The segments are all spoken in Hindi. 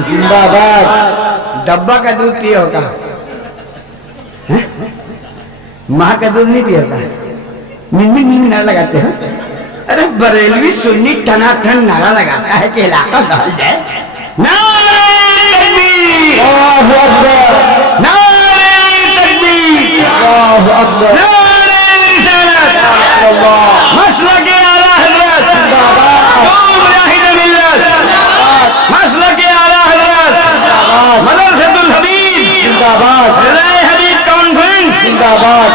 जिंदाबाद। डब्बा का दूध पिए होगा, माँ का दूध नहीं पिए होगा। मिनमिन नारा लगाते हो। अरे बरेलवी सुन्नी टनाटन नारा लगाता है कि इलाका डाल जाए। नारे तकबीर, अल्लाहु अकबर, नारे तकबीर, अल्लाहु अकबर, नारे रिसालत, अल्लाह, मसलके आला हज़रत जिंदाबाद, मुजाहिद मिल्लत जिंदाबाद, मसलके आला हज़रत जिंदाबाद, मदरसतुल हबीब जिंदाबाद, रज़ाए हबीब कॉन्फ्रेंस जिंदाबाद।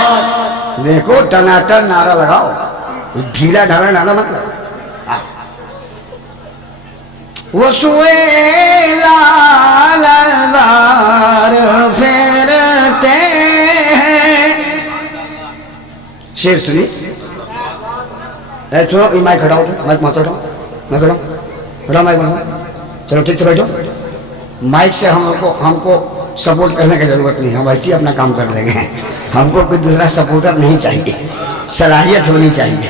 देखो टनाटन नारा लगाओ, ढीला ढाला नारा मतलब। वो सुएलार फेरते हैं। शेर सुनिए। सुनो, ये माइक हटाओ, माइक मत हटाओ, माइक हटाओ, हटाओ माइक हटाओ। चलो ठीक से बैठो। माइक से हमको सपोर्ट करने की जरूरत नहीं, हम ऐसे ही अपना काम कर लेंगे। हमको कोई दूसरा सपोर्टर नहीं चाहिए, सलाहियत होनी चाहिए।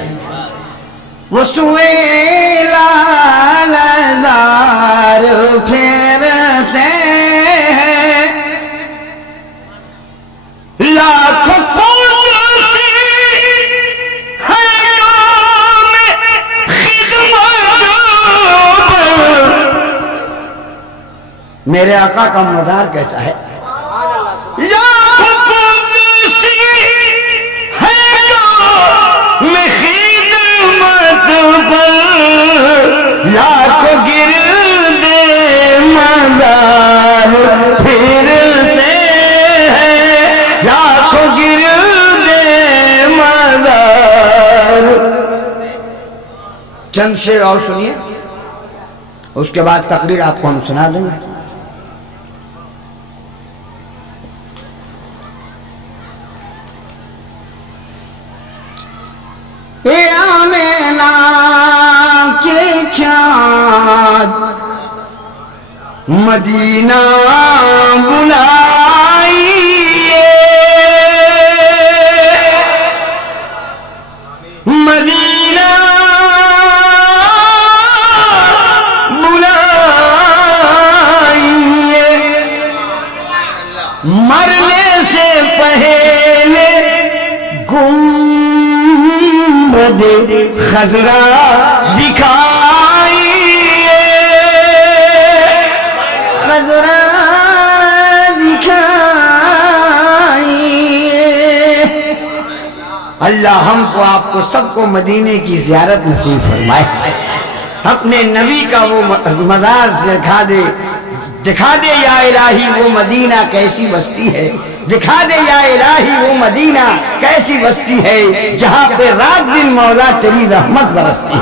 वो सुएलार फेरते हैं, लाखों कुदसी है काम खिदमत पर। मेरे आका का मज़ार कैसा है? लाखों कुदसी है काम खिदमत पर, लाखों गिरदे मज़ार फिरते हैं, लाखों गिरदे मज़ार। चंद शेर और सुनिए, उसके बाद तकरीर आपको हम सुना देंगे। मदीना बुलाइए, मदीना बुलाइए, मरने से पहले गुंबद खजरा दिखाइए, खजरा दिखाइए। अल्लाह हमको आपको सबको मदीने की ज़ियारत नसीब फरमाए। अपने नबी का वो मज़ार दिखा दे या इलाही वो मदीना कैसी बस्ती है। दिखा दे या इलाही वो मदीना कैसी बस्ती है, जहां पे रात दिन मौला तेरी रहमत बरसती है।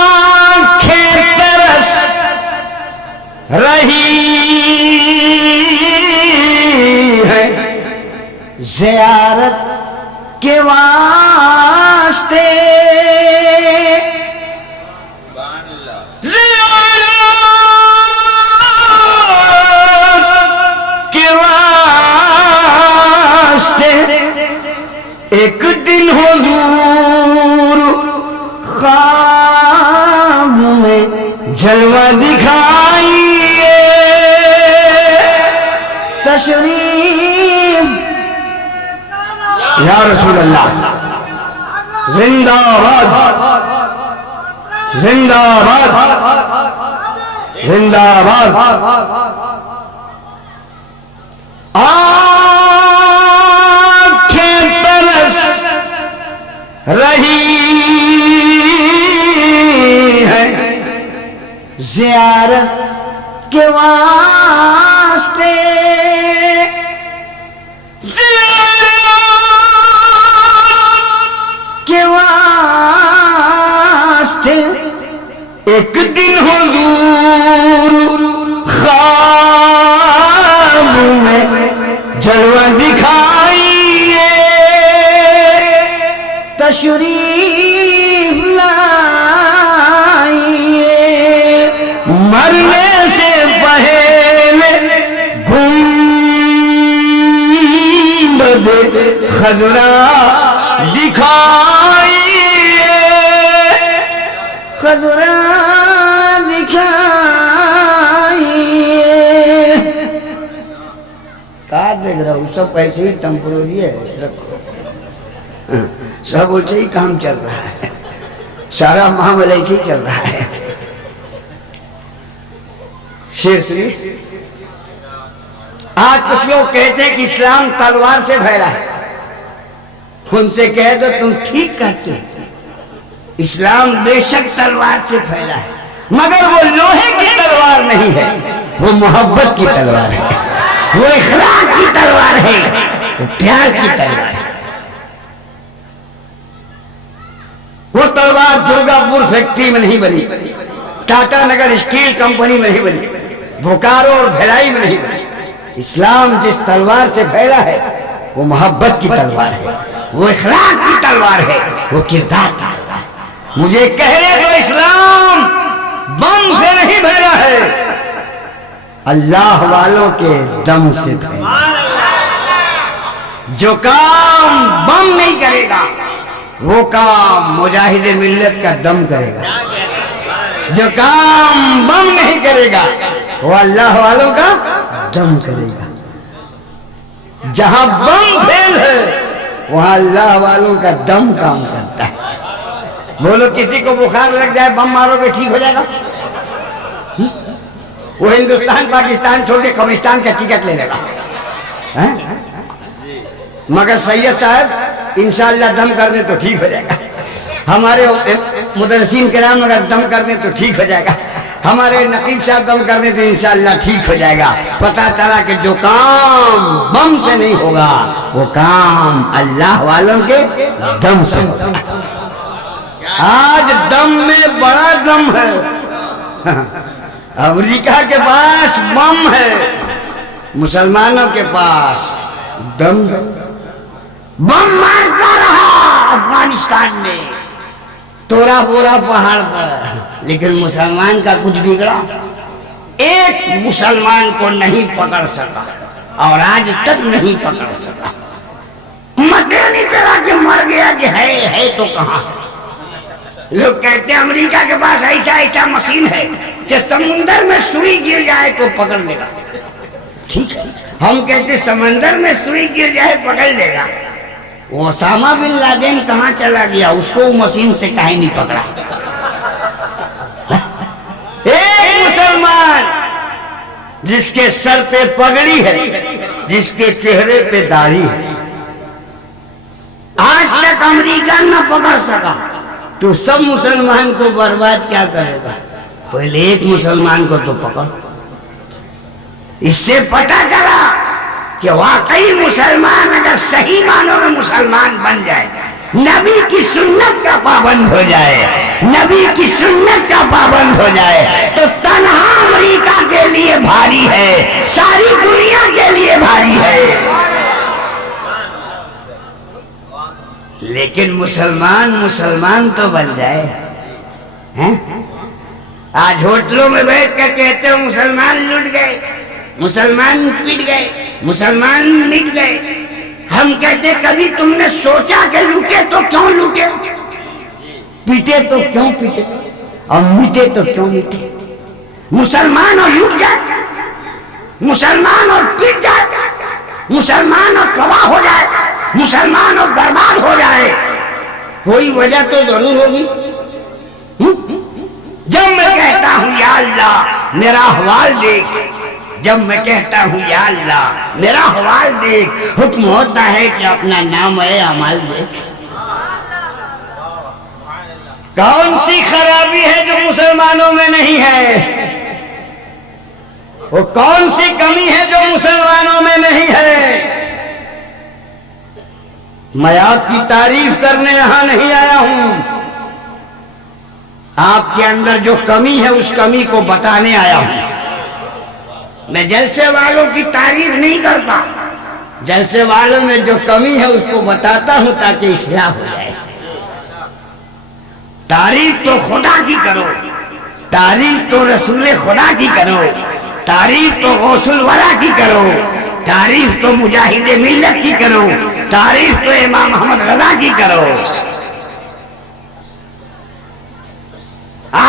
आंखें तरस रही है ज़ियारत के वास्ते, एक दिन हुजूर ख्वाब में जलवा दिखाइए, तशरीफ या रसूल अल्लाह। जिंदाबाद, जिंदाबाद, जिंदाबाद। रही है ज़ियारत के वास्ते, ज़ियारत के वास्ते। एक दिन हुजूर ख्वाब में जलवा दिखाइए, तशरीफ लाइए, मरने से पहले गुंबद खजरा दिखाइए, कदरा दिखाइए। कहा देख रहा हूँ, सब ऐसे ही टेम्पोररी है, रखो। सब वैसे ही काम चल रहा है, सारा मामला ऐसे ही चल रहा है। शेर सुनिए। आज कुछ लोग कहते हैं कि इस्लाम तलवार से फैला है। उनसे कह दो तुम ठीक कहते हो, इस्लाम बेशक तलवार से फैला है, मगर वो लोहे की तलवार नहीं है, वो मोहब्बत की तलवार है, वो इखलाक की तलवार है, वो प्यार की तलवार है। वो तलवार दुर्गापुर फैक्ट्री में नहीं बनी, टाटा नगर स्टील कंपनी में नहीं बनी, बोकारो और भिलाई में नहीं बनी। इस्लाम जिस तलवार से फैला है वो मोहब्बत की तलवार है, वो इखलाक की तलवार है, वो किरदार की तलवार है। मुझे कहने दो, इस्लाम बम से नहीं फैला है, अल्लाह वालों के दम से फैला। जो काम बम नहीं करेगा वो काम मुजाहिदे मिल्लत का दम करेगा। जो काम बम नहीं करेगा वो अल्लाह वालों का दम करेगा। जहां बम फेल है वहां अल्लाह वालों का दम काम करता है। बोलो किसी को बुखार लग जाए, बम मारोगे ठीक हो जाएगा? वो हिंदुस्तान पाकिस्तान छोड़ के कब्रिस्तान का टिकट ले लेगा। मगर सैयद साहब इंशाअल्लाह दम कर दे तो ठीक हो जाएगा। हमारे मुदर्रिसीन किराम अगर दम कर दे तो ठीक हो जाएगा। हमारे नकीब साहब दम कर दे तो इंशाअल्लाह ठीक हो जाएगा। पता चला कि जो काम बम से नहीं होगा वो काम अल्लाह वालों के दम से होगा। आज दम में बड़ा दम है। अमेरिका के पास बम है, मुसलमानों के पास दम। बम मारता रहा अफगानिस्तान में, तोरा बोरा पहाड़ पर, लेकिन मुसलमान का कुछ बिगड़ा? एक मुसलमान को नहीं पकड़ सका और आज तक नहीं पकड़ सका। मटे नहीं चला कि मर गया कि है तो कहां? लोग कहते हैं अमेरिका के पास ऐसा मशीन है कि समुंदर में सुई गिर जाए तो पकड़ लेगा। ठीक है, हम कहते समंदर में सुई गिर जाए पकड़ लेगा। वो ओसामा बिन लादेन कहां चला गया? उसको मशीन से काहे नहीं पकड़ा? एक मुसलमान जिसके सर पे पगड़ी है, जिसके चेहरे पे दाढ़ी है, आज तक अमेरिका न पकड़ सका, तो सब मुसलमान को बर्बाद क्या करेगा? पहले एक मुसलमान को तो पकड़। इससे पता चला कि वाकई मुसलमान अगर सही मानों में मुसलमान बन जाए, नबी की सुन्नत का पाबंद हो जाए, नबी की सुन्नत का पाबंद हो जाए, तो तन्हा अमेरिका के लिए भारी है, सारी दुनिया के लिए भारी है। लेकिन मुसलमान तो बन जाए। हैं? आज होटलों में बैठ कर कहते हो मुसलमान लूट गए, मुसलमान पिट गए, मुसलमान मिट गए। हम कहते कभी तुमने सोचा कि लूटे तो क्यों लूटे, पीटे तो क्यों पीटे, और मिटे तो क्यों मिटे? मुसलमान और लूट जाए, मुसलमान और पिट जाए, मुसलमान और तबाह हो जाए, मुसलमान और बर्बाद हो जाए, कोई वजह तो जरूर होगी। जब मैं कहता हूं या अल्लाह मेरा अहवाल देख, जब मैं कहता हूं या अल्लाह मेरा अहवाल देख, हुक्म होता है कि अपना नाम है अमाल देख। कौन सी खराबी है जो मुसलमानों में नहीं है? वो कौन सी कमी है जो मुसलमानों में नहीं है? मैं आपकी तारीफ करने यहां नहीं आया हूं, आपके अंदर जो कमी है उस कमी को बताने आया हूं। मैं जलसे वालों की तारीफ नहीं करता, जलसे वालों में जो कमी है उसको बताता हूं ताकि इस्लाह हो जाए। तारीफ तो खुदा की करो, तारीफ तो रसूल खुदा की करो, तारीफ तो गौसुल वरा की करो, तारीफ तो मुजाहिदे मिल्लत की करो, तारीफ तो इमाम अहमद रजा की करो।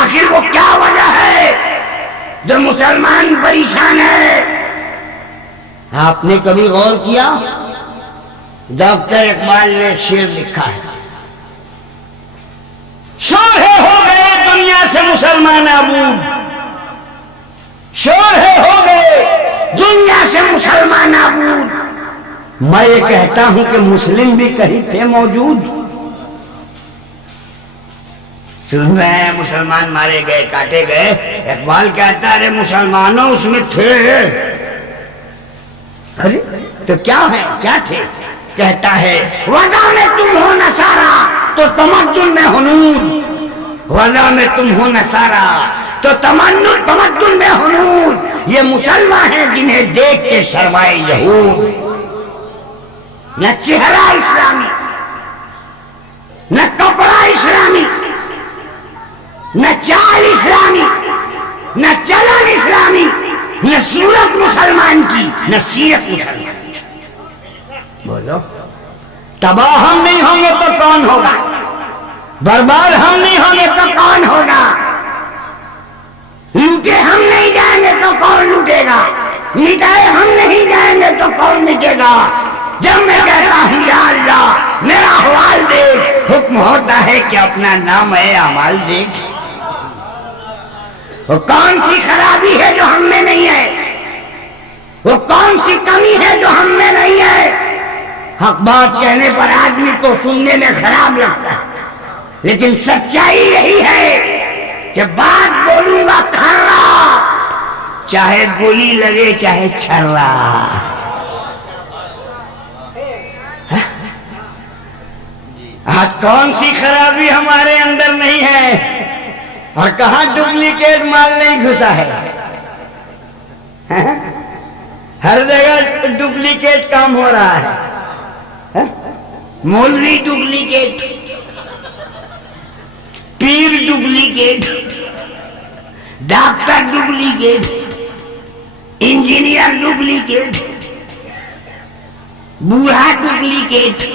आखिर वो क्या वजह है जो मुसलमान परेशान है? आपने कभी गौर किया? डॉक्टर इकबाल ने शेर लिखा है, शोरे हो गए दुनिया से मुसलमान आबूद, शोरे हो गए दुनिया से मुसलमान आबूद। मैं ये कहता हूं कि मुस्लिम भी कहीं थे मौजूद। सुन रहे हैं, मुसलमान मारे गए, काटे गए। इकबाल कहता है मुसलमानों उसमें थे। अरे तो क्या है, क्या थे? कहता है वज़ा में तुम हो नसारा तो तमद्दुन में हुनूद, वज़ा में तुम हो नसारा तो तमद्दुन में हुनूद। ये मुसलमान हैं जिन्हें देख के शर्माए यहूद। न चेहरा इस्लामी, न कपड़ा इस्लामी, न चाल इस्लामी, न चलन इस्लामी, न सूरत मुसलमान की, न सीरत मुसलमान की। बोलो, तबाह हम नहीं होंगे तो कौन होगा? बर्बाद हम नहीं होंगे तो कौन होगा? लूटे हम नहीं जाएंगे तो कौन लूटेगा? मिटाए हम नहीं जाएंगे तो कौन मिटेगा? जब मैं कहता हूं या अल्लाह मेरा अहवाल देख, हुक्म होता है कि अपना नाम है अमाल देख। वो कौन सी खराबी है जो हम में नहीं है? वो कौन सी कमी है जो हम में नहीं है? हक बात कहने पर आदमी को सुनने में खराब लगता है, लेकिन सच्चाई यही है कि बात बोलूंगा खर्रा, चाहे गोली लगे चाहे छर्रा। आज कौन सी खराबी हमारे अंदर नहीं है और कहां डुप्लीकेट माल नहीं घुसा है? हर जगह डुप्लीकेट काम हो रहा है। मौलवी डुप्लीकेट, पीर duplicate, doctor duplicate, engineer duplicate, बूढ़ा डुप्लीकेट,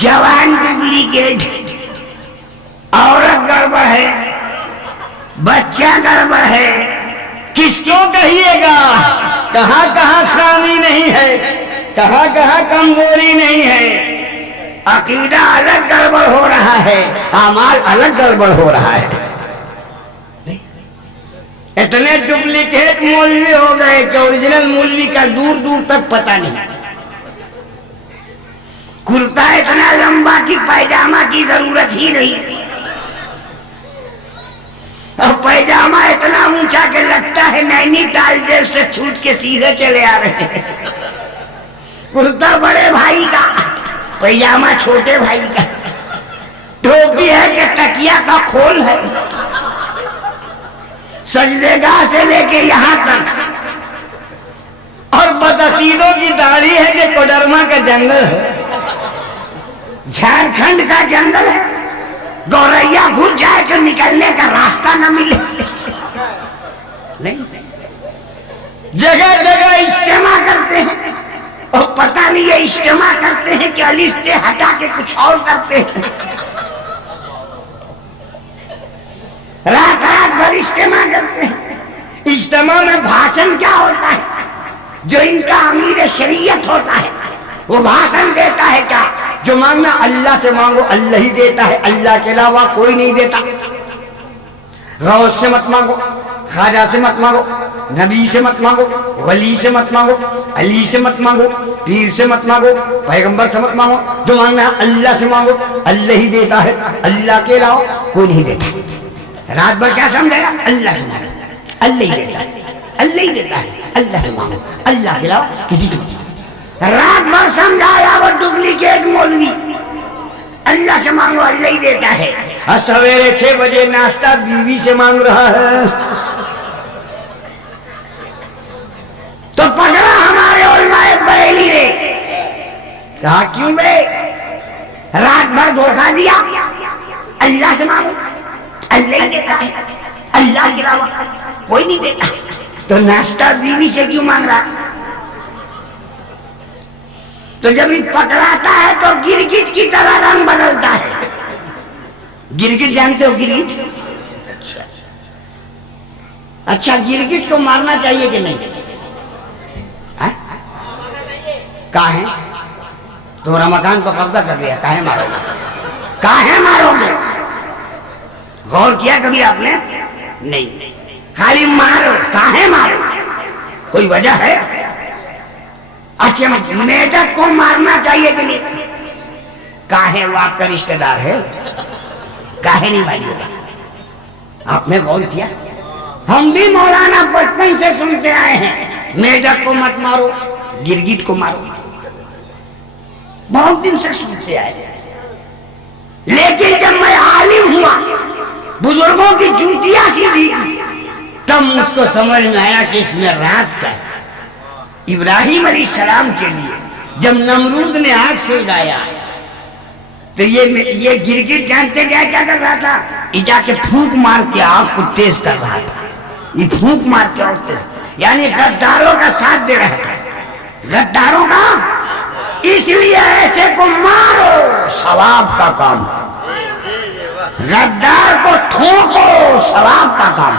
जवान डुप्लीकेट, औरत गड़बड़ है, बच्चा गड़बड़ है। किसको कहिएगा? कहां कहां खामी नहीं है, कहां कहां कमजोरी नहीं है। अकीदा अलग गड़बड़ हो रहा है, अमाल अलग गड़बड़ हो रहा है। इतने डुप्लीकेट मौलवी हो गए कि ओरिजिनल मौलवी का दूर दूर तक पता नहीं। कुर्ता इतना लंबा कि पैजामा की जरूरत ही नहीं, और पैजामा इतना ऊंचा कि लगता है नैनीताल जेल से छूट के सीधे चले आ रहे हैं। कुर्ता बड़े भाई का, पैजामा छोटे भाई का, टोपी है कि तकिया का खोल है, सजदेगाह से लेके यहां तक, और बदअकीदों की दाढ़ी है कि कोडरमा का जंगल है, झारखंड का जंगल है। गौरैया घुस जाए तो निकलने का रास्ता न मिले। नहीं, जगह जगह इज्तिमा करते हैं और पता नहीं ये इज्तिमा करते हैं कि अलिफ से हटा के कुछ और करते हैं। रात रात भर इज्तिमा करते हैं। इज्तिमा में भाषण क्या होता है? जो इनका अमीर शरीयत होता है वो भाषण देता है क्या? जो मांगना अल्लाह से मांगो, अल्लाह ही देता है, अल्लाह के अलावा कोई नहीं देता। गौस से मत मांगो, खाजा से मत मांगो, नबी से मत मांगो, वली से मत मांगो, अली से मत मांगो, पीर से मत मांगो, पैगंबर से मत मांगो। जो मांगना है अल्लाह से मांगो, अल्लाह ही देता है, अल्लाह के अलावा कोई नहीं देता। रात भर क्या समझेगा? अल्लाह से मांगो, अल्लाह ही देता है, अल्लाह ही देता है, अल्लाह से मांगो, अल्लाह के अलावा किसी से। रात भर समझाया वो डुप्लीकेट मौलवी, अल्लाह से मांगो, अल्लाह ही देता है, और सवेरे 6 बजे नाश्ता बीवी से मांग रहा है। तो पकड़ा हमारे उलमाए बरेली ने, कहा क्यों बे? रात भर धोखा दिया, अल्लाह से मांगो, अल्लाह ही देता है, अल्लाह के अलावा कोई नहीं देता। तो नाश्ता बीवी से क्यों मांग रहा? तो जब ये पकड़ाता है तो गिरगिट की तरह रंग बदलता है। गिरगिट जानते हो? गिरगिट अच्छा, गिरगिट को मारना चाहिए कि नहीं? काहे? तुम्हारा मकान पर कब्जा कर लिया, काहे मारोगे? काहे मारोगे? गौर किया कभी आपने? नहीं, खाली मारो। काहे मारो? कोई वजह है? अच्छा, मेढक को मारना चाहिए कि नहीं? काहे? वो आपका रिश्तेदार है, काहे नहीं मारिएगा? आपने गौर किया? हम भी मौलाना बचपन से सुनते आए हैं, मेढक को मत मारो, गिरगिट को मारो। बहुत दिन से सुनते आए हैं। लेकिन जब मैं आलिम हुआ, बुजुर्गों की जूतियां सीधी, तब मुझको समझ में आया कि इसमें राज क्या है। इब्राहिम अलैहिस्सलाम के लिए जब नमरूद ने आग सुलगाया, तो ये गिरगिट जानते क्या कर रहा था? ये जाके फूंक मार के आग को तेज कर रहा था। ये फूंक मार के और तेज, यानी गद्दारों का साथ दे रहा था, गद्दारों का। इसलिए ऐसे को मारो, सवाब का काम। गद्दार को ठोको, सवाब का काम।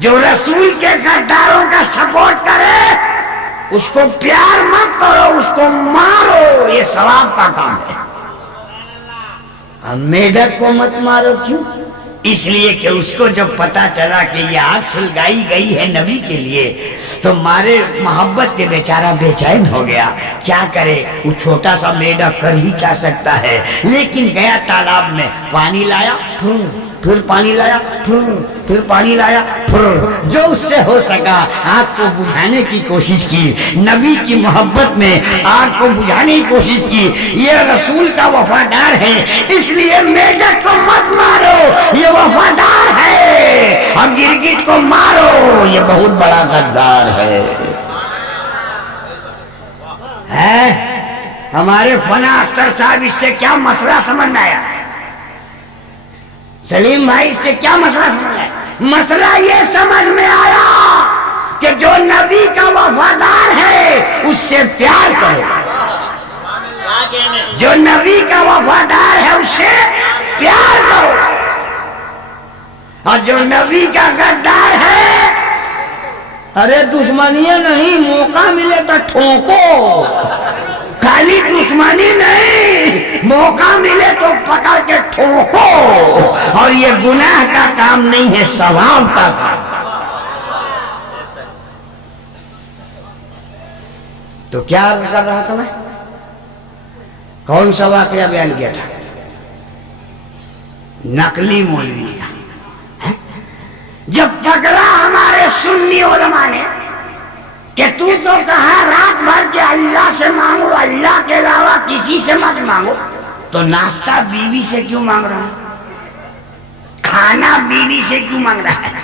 जो रसूल के गद्दारों का सपोर्ट करे, उसको प्यार मत करो, उसको मारो, ये सवाब का काम है। अब मेढक को मत मारो, क्यों? इसलिए कि उसको जब पता चला कि ये आग सुलगाई गई है नबी के लिए, तो मारे मोहब्बत के बेचारा बेचैन हो गया। क्या करे? वो छोटा सा मेढक कर ही क्या सकता है। लेकिन गया तालाब में, पानी लाया, फिर पानी लाया, फिर पानी लाया, जो उससे हो सका आग को बुझाने की कोशिश की। नबी की मोहब्बत में आग को बुझाने की कोशिश की। ये रसूल का वफादार है, इसलिए मेढक को मत मारो, ये वफादार है। और गिरगिट को मारो, ये बहुत बड़ा गद्दार है। हमारे फना अख्तर साहब, इससे क्या मसला समझ में आया? सलीम भाई, इससे क्या मसला समझ में आया? मसला ये समझ में आया कि जो नबी का वफादार है उससे प्यार करो। जो नबी का वफादार है उससे प्यार करो, और जो नबी का गद्दार है, अरे दुश्मनियां नहीं, मौका मिले तो ठोको। खाली दुश्मनी नहीं, मौका मिले तो पकड़ के ठोको। और ये गुनाह का काम नहीं है, सवाब का काम। तो क्या अर्ज कर रहा था मैं? कौन सा वाकया बयान किया था? नकली मौलवी का। जब पकड़ा हमारे सुन्नी उलमा ने कि तू तो कहा रात भर के अल्लाह से मांगो, अल्लाह के अलावा किसी से मत मांगो, तो नाश्ता बीवी से क्यों मांग रहा है? खाना बीवी से क्यों मांग रहा है?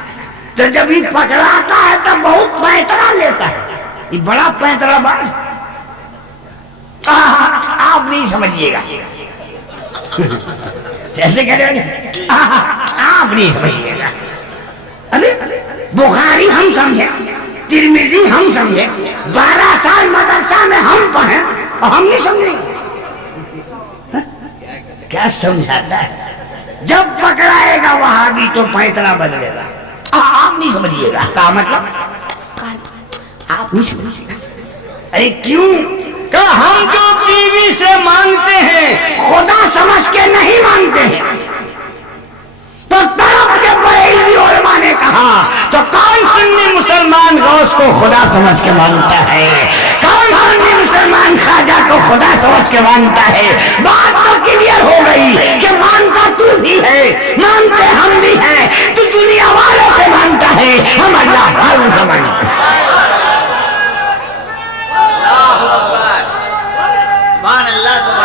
तो जब ये पकड़ाता है तो बहुत पैंतरा लेता है, ये बड़ा पैंतराबाज। आप नहीं समझिएगा। जैसे कह रहे आप नहीं समझिएगा। अरे बुखारी हम समझे, तिरमिजी हम समझे, 12 साल मदरसा में हम पढ़े और हम नहीं समझे। क्या समझाता है? जब पकड़ाएगा वहां भी तो पैंतरा बदलेगा। आप नहीं समझिएगा। क्या मतलब? आप नहीं समझिएगा। अरे क्यों? क्या हम जो बीवी से मांगते हैं खुदा समझ के नहीं मांगते हैं। तो तरफ के बरेलवी उलमा ने कहा, तो कौन सुन्नी मुसलमान गौस को खुदा समझ के मांगता है? कौन सुन्नी मुसलमान ख्वाजा को खुदा समझ के मांगता है? बात तो क्लियर हो गई कि मांगता तू भी है, मांगते हम भी हैं। तू दुनिया वालों से मांगता है, हम अल्लाह वालों से मांगते हैं।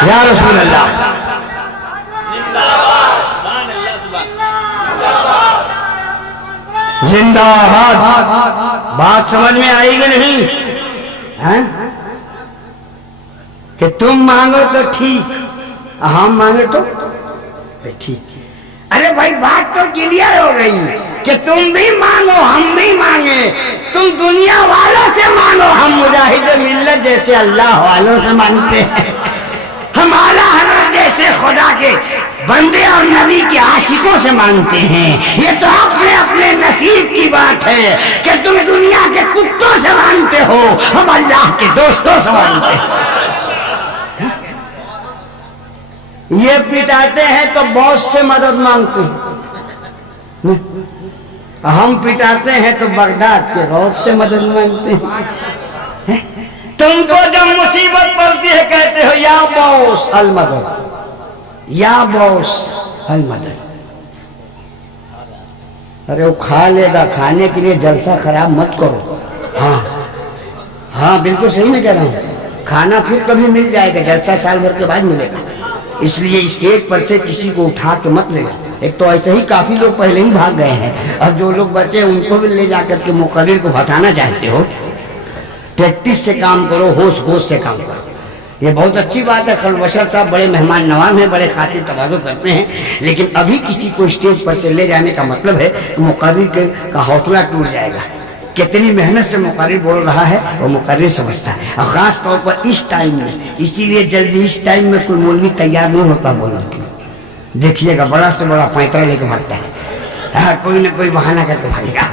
या रसूल अल्लाह, जिंदाबाद। बात समझ में आई कि नहीं? हैं? कि तुम मांगो तो ठीक, हम मांगे तो ठीक। अरे भाई बात तो क्लियर हो गई कि तुम भी मांगो हम भी मांगे। तुम दुनिया वालों से मांगो, हम मुजाहिद मिल्लत जैसे अल्लाह वालों से मांगते हैं। हम आला हज़रत जैसे खुदा के बंदे और नबी के आशिकों से मांगते हैं। ये तो अपने अपने नसीब की बात है कि तुम दुनिया के कुत्तों से मांगते हो, हम अल्लाह के दोस्तों से मांगते हैं। ये पिटाते हैं तो बॉस से मदद मांगते हैं, हम पिटाते हैं तो बगदाद के गौस से मदद मांगते हैं। तुमको जब मुसीबत पड़ती है कहते हो या बॉस अल मदद, या बॉस अल मदद। अरे वो खा लेगा, खाने के लिए जलसा खराब मत करो। हाँ हाँ बिल्कुल सही मैं कह रहा हूँ, खाना फिर कभी मिल जाएगा, जलसा साल भर के बाद मिलेगा। इसलिए स्टेज पर से किसी को उठा के मत लेगा। एक तो ऐसे ही काफी लोग पहले ही भाग गए हैं, अब जो लोग बचे उनको भी ले जाकर के मुकर्रिर को फंसाना चाहते हो। प्रैक्टिस से काम करो, होश होश से काम करो। ये बहुत अच्छी बात है, खलबशर साहब बड़े मेहमान नवाज हैं, बड़े खातिर तवाज़ो करते हैं, लेकिन अभी किसी को स्टेज पर से ले जाने का मतलब है कि मुकर्रिर का हौसला टूट जाएगा। कितनी मेहनत से मुकर्रिर बोल रहा है वो मुकर्रिर समझता है, और खास तौर पर इस टाइम में। इसीलिए जल्दी इस टाइम में कोई मौलवी तैयार नहीं होता बोलने के लिए। देखिएगा बड़ा से बड़ा पैंतरा लेके भागता है, कोई ना कोई बहाना करके भागेगा।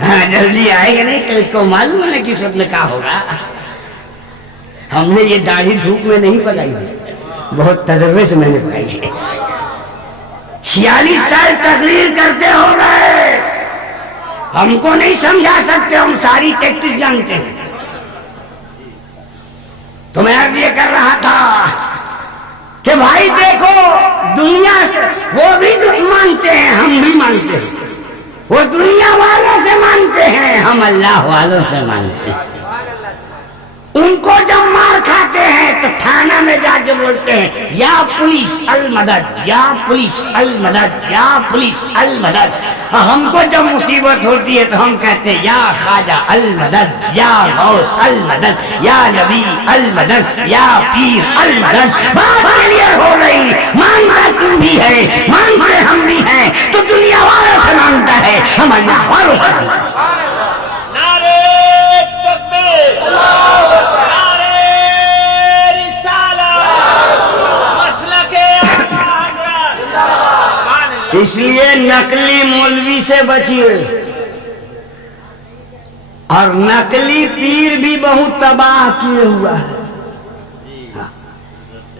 हाँ जल्दी आएगा नहीं तो इसको मालूम है कि इस वक्त में क्या होगा। हमने ये दाढ़ी धूप में नहीं पकाई है, बहुत तजर्बे से मैंने पकाई है। 46 साल तकरीर करते हो गए, हमको नहीं समझा सकते, हम सारी टैक्टिस जानते हैं। तो मैं अर्ज ये कर रहा था कि भाई देखो दुनिया से वो भी मानते हैं, हम भी मानते हैं। वो दुनिया वालों से मानते हैं, हम अल्लाह वालों से मानते हैं। उनको जब मार खाते हैं तो थाना में जाके बोलते हैं या पुलिस अल मदद, या पुलिस अल मदद, या पुलिस अल मदद। हमको जब मुसीबत होती है तो हम कहते हैं या ख्वाजा अल मदद, या गौस अल मदद, या नबी अल मदद, या पीर अल मदद। बात क्लियर हो गई, मानता तू भी है, मानते हम भी हैं, तो दुनिया वालों से मांगता है, हम अल्लाह वालों से मांगते हैं। इसलिए नकली मौलवी से बचिए, और नकली पीर भी बहुत तबाह किए हुआ है।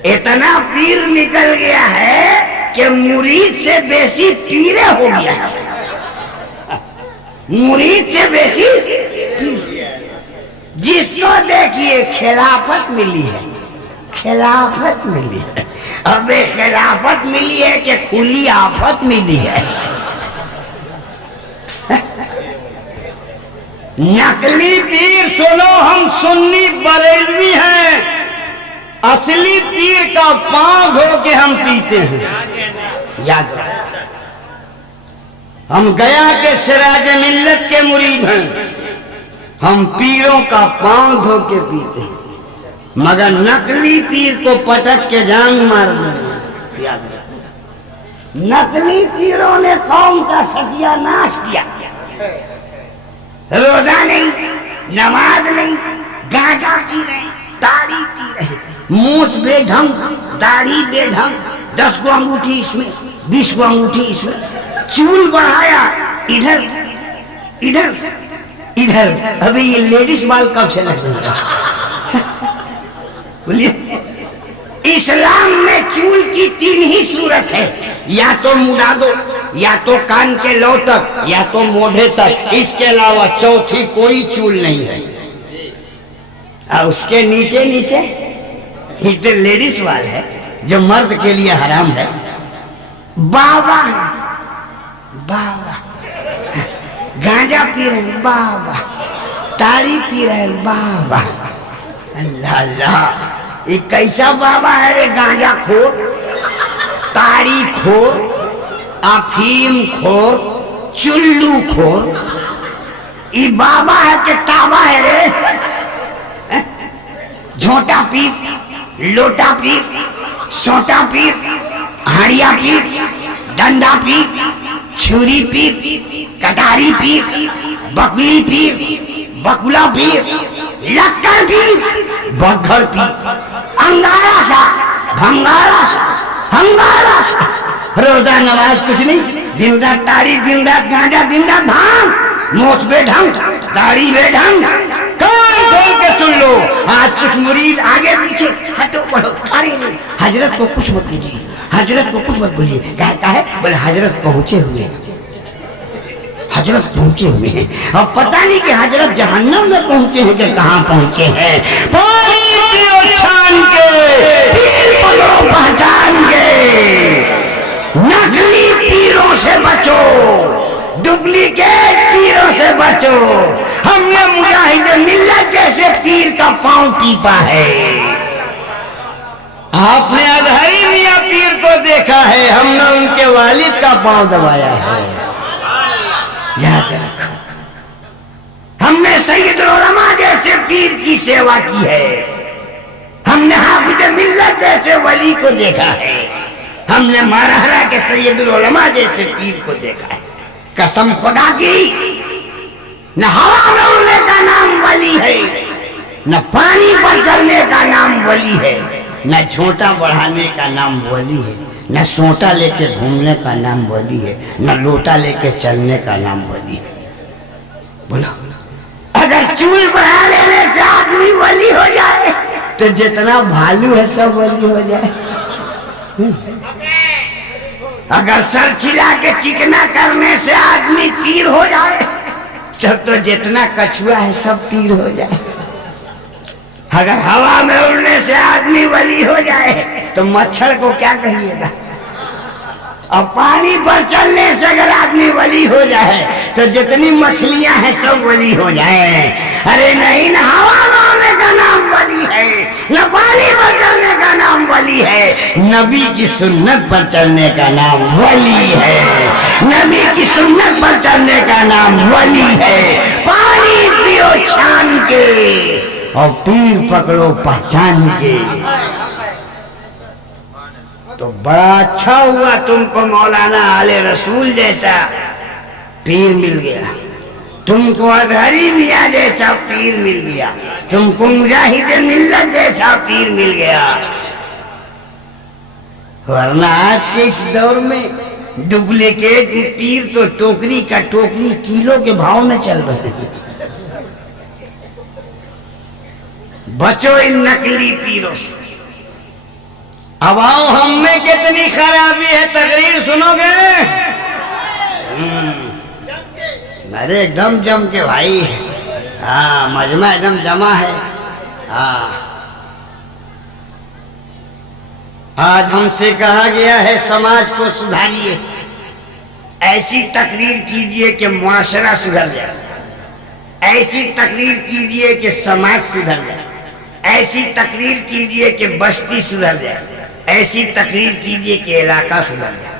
इतना पीर निकल गया है कि मुरीद से बेसी पीरे हो गया है, मुरीद से बेसी पीर। जिसको देखिए खिलाफत मिली है, खिलाफत मिली है। अब खिलाफत मिली है कि खुली आफत मिली है। नकली पीर सुनो, हम सुन्नी बरेलवी हैं, असली पीर का पांव धो के हम पीते हैं। याद रखो, हम गया के सिराज मिल्लत के मुरीद हैं, हम पीरों का पांव धो के पीते हैं। मगर नकली पीर को पटक के जान मार देना। याद रखो, नकली पीरों ने कौम का सत्यानाश किया। रोजा नहीं, नमाज नहीं, गांजा पी रहे, ताड़ी पी रहे, मूछ बेढंग, दाढ़ी बेढंग, 10 को अंगूठी इसमें, 20 को अंगूठी इसमें, चूल बढ़ाया इधर इधर इधर। अभी ये लेडीज बाल कब से लगेगा? बोलिए, इस्लाम में चूल की 3 ही सूरत है, या तो मुड़ा दो, या तो कान के लौ तक, या तो मोढ़े तक। इसके अलावा चौथी कोई चूल नहीं है। और उसके नीचे नीचे इधर लेडीज वाल है जो मर्द के लिए हराम है। बाबा बाबा गांजा पी रहे हैं, बाबा ताड़ी पी रहे हैं, बाबा अल्लाह अल्लाह। ये कैसा बाबा है रे? गांजा खोर, ताड़ी खोर, अफीम खोर, चुल्लू खोर। ये बाबा है कि ताबा है रे? झोटा पीर, लोटा पीर, सोटा पीर, हाड़िया पीर, डंडा पीर, छुरी पीर, कटारी पीर, बकली पीर, बकुला पीर, लक्कर पीर, बघर पीर, अंगारा सा, भंगारा सा, हंगारा सा, रोजा नमाज कुछ नहीं, दिन रात ताड़ी, दिन रात गांजा, दिन रात भांग, मोछ बेढंग, दाढ़ी बेढंग। कान खोल के सुन लो, आज कुछ मुरीद आगे पीछे हटो बढ़ो, अरे नहीं, हजरत को कुछ मत कीजिए, हजरत को कुछ मत बोलिए। क्या है? बोले हजरत पहुंचे हुए हैं, हजरत पहुंचे हुए हैं। और पता नहीं कि हजरत जहन्नम में पहुंचे हैं कि कहाँ पहुंचे हैं। पानी पियो छान के, पीर पकड़ो पहचान के, नकली पीरों से बचो, डुप्लीकेट पीरों से बचो। हमने मुजाहिद मिल्लत जैसे पीर का पांव टीपा है। आपने अजहरी मियां पीर को देखा है, हमने उनके वालिद का पांव दबाया है, याद रखो। हमने सैयदुल उलमा जैसे पीर की सेवा की है, हमने हाफिज मिल्लत जैसे वली को देखा है, हमने मारहरा के सैयदुल उलमा जैसे पीर को देखा है। कसम खुदा की, न हवा में उड़ने का नाम वली है, न पानी पर चलने का नाम वली है, न झोंटा बढ़ाने का नाम वली है, न सोटा लेके घूमने का नाम वली है, न लोटा लेके चलने का नाम वली है। बोलो, अगर चूल बढ़ा लेने से आदमी वली हो जाए तो जितना भालू है सब वली हो जाए। अगर सर छिला के चिकना करने से आदमी पीर हो जाए तब तो जितना कछुआ है सब पीर हो जाए। अगर हवा में उड़ने से आदमी वली हो जाए तो मच्छर को क्या कहिएगा। और पानी पर चलने से अगर आदमी वली हो जाए तो जितनी मछलियां हैं सब वली हो जाए। अरे नहीं, न हवा में उड़ने का नाम वली है, न पानी पर चलने का नाम वली है, नबी की सुन्नत पर चलने का नाम वली है, नबी की सुन्नत पर चलने का नाम वली है। पानी पियो छान के और पीर पकड़ो पहचान के। तो बड़ा अच्छा हुआ तुमको मौलाना आले रसूल जैसा पीर मिल गया, तुमको अजहरी मियां जैसा पीर मिल गया, तुमको मुजाहिद मिल्लत जैसा पीर मिल गया। वरना आज के इस दौर में डुप्लीकेट पीर तो टोकरी का टोकरी किलो के भाव में चल रहे हैं। बचो इन नकली पीरों से। अब आओ, हम में कितनी खराबी है, तकरीर सुनोगे? अरे एकदम जम के भाई, हाँ मजमा एकदम जमा है। हाँ, आज हमसे कहा गया है समाज को सुधारिए, ऐसी तकरीर कीजिए कि मुआशरा सुधर जाए, ऐसी तकरीर कीजिए कि समाज सुधर जाए, ऐसी तकरीर कीजिए कि बस्ती सुधर जाए, ऐसी तकरीर कीजिए कि इलाका सुधर जाए।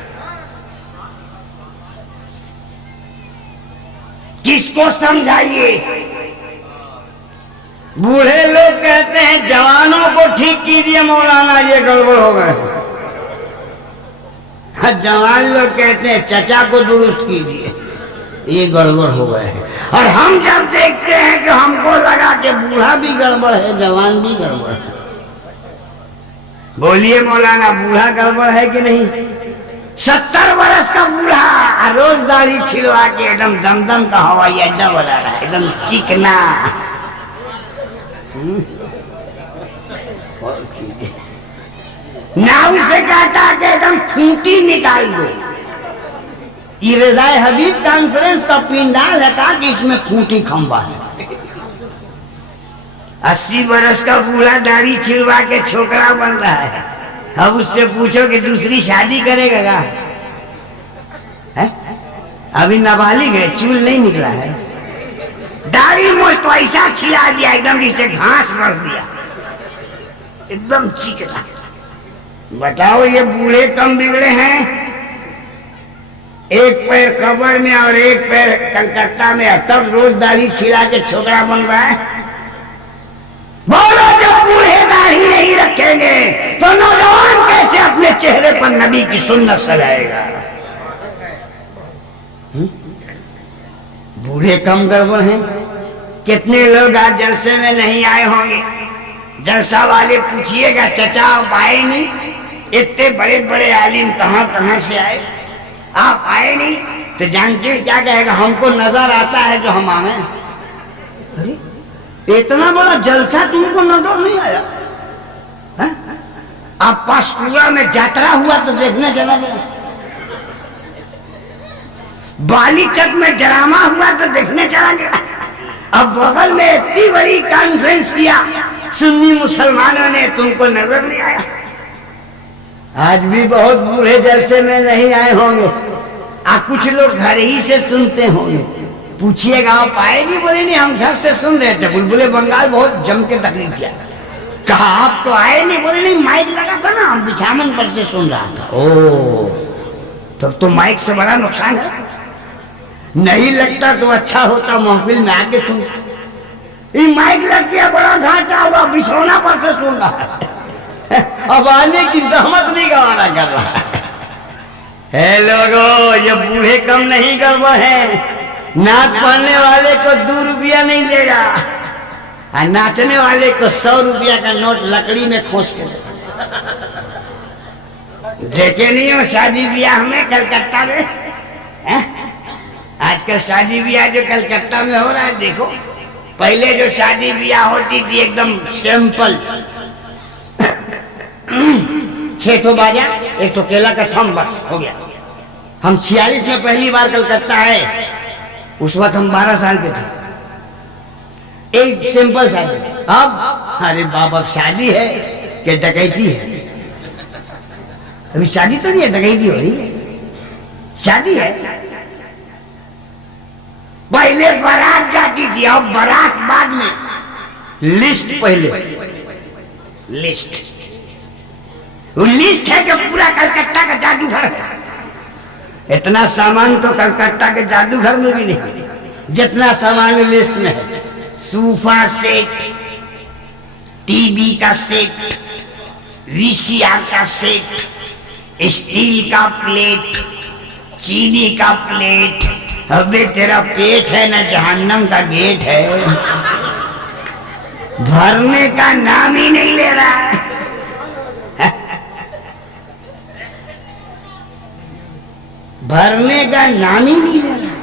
किसको समझाइए? बूढ़े लोग कहते हैं जवानों को ठीक कीजिए मौलाना, ये गड़बड़ हो गए। जवान लोग कहते हैं चचा को दुरुस्त कीजिए, ये गड़बड़ हो गए हैं। और हम जब देखते हैं कि हमको लगा कि बूढ़ा भी गड़बड़ है, जवान भी गड़बड़ है, बोलिए मौलाना बूढ़ा गड़बड़ है कि नहीं? 70 वर्ष का बूढ़ा रोज दाढ़ी छिलवा के एकदम दमदम का हवाई अड्डा बना रहा है, एकदम चिकना। नाव से कहता कि एकदम खूंटी निकाल दो। ये रज़ाए हबीब कॉन्फ्रेंस का पिंडाल है, कहा कि इसमें खूंटी खंबा है। 80 वर्ष का बूढ़ा दाढ़ी छिलवा के छोकरा बन रहा है। अब उससे पूछो कि दूसरी शादी करेगा क्या? है? अभी नाबालिग है, चूल नहीं निकला है, दाढ़ी मोछ तो ऐसा छिला दिया एकदम जिससे घास बरस दिया, एकदम चिकना। बताओ ये बूढ़े कम बिगड़े हैं? एक पैर कब्र में और एक पैर कलकत्ता में, तब रोज दाढ़ी छिला के छोकरा बन रहा है। बोलो, जब बूढ़े दाढ़ी नहीं रखेंगे तो नौजवान कैसे अपने चेहरे पर नबी की सुन्नत सजाएगा? बूढ़े कम गड़बड़ हैं। कितने लोग आज जलसे में नहीं आए होंगे? जलसा वाले पूछिएगा चचा आप आए नहीं, इतने बड़े बड़े आलिम कहाँ कहाँ से आए, आप आए नहीं तो जानते हैं क्या कहेगा, हमको नजर आता है जो हम आवे। अरे इतना बड़ा जलसा तुमको नजर नहीं आया? है? आप पासपुरा में यात्रा हुआ तो देखने चला गया, बालीचक में ड्रामा हुआ तो देखने चला गया, अब बगल में इतनी बड़ी कॉन्फ्रेंस किया सुन्नी मुसलमानों ने, तुमको नजर नहीं आया? आज भी बहुत बूढ़े जलसे में नहीं आए होंगे, कुछ लोग घर ही से सुनते होंगे। पूछिएगा आप आए नहीं? बोले नहीं, हम घर से सुन रहे थे, बुलबुले बंगाल बहुत जम के तकलीफ किया। कहा आप तो आए नहीं? बोले नहीं, माइक लगा था ना, हम बिछावन पर से सुन रहा था। ओ तब तो माइक से बड़ा नुकसान है, नहीं लगता तो अच्छा होता महफिल में आके सुन। माइक लग गया, बड़ा घाटा हुआ, बिछौना पर से सुन रहा है, अब आने की जहमत नहीं गवाना कर रहा है। लोगों, ये बूढ़े कम नहीं गड़बड़ है, नाच पढ़ने वाले को 2 रुपया नहीं देगा और नाचने वाले को 100 रुपया का नोट लकड़ी में खोस के देगा। देखे नहीं हो शादी ब्याह में कलकत्ता में? आजकल शादी ब्याह जो कलकत्ता में हो रहा है, देखो पहले जो शादी ब्याह होती थी एकदम सिंपल, 6 ठो बाजा, 1 ठो केला का थम, बस हो गया। हम 46 में पहली बार कलकत्ता आए, उस वक्त हम 12 साल के थे, एक सिंपल शादी। अब अरे बाप, अब शादी है कि डकैती है? अभी शादी तो नहीं है, डकैती हो रही है, शादी है। पहले बारात जाती थी, अब बारात बाद में, लिस्ट पहले, लिस्ट है कि पूरा कलकत्ता का जादूगर है। इतना सामान तो कलकत्ता के जादूगर में भी नहीं, जितना सामान लिस्ट में है। सोफा सेट, टीवी का सेट, वीसीआर का सेट, स्टील का प्लेट, चीनी का प्लेट। अबे तेरा पेट है ना जहन्नम का गेट है, भरने का नाम ही नहीं ले रहा है। भरने का नाम ही नहीं ले रहा।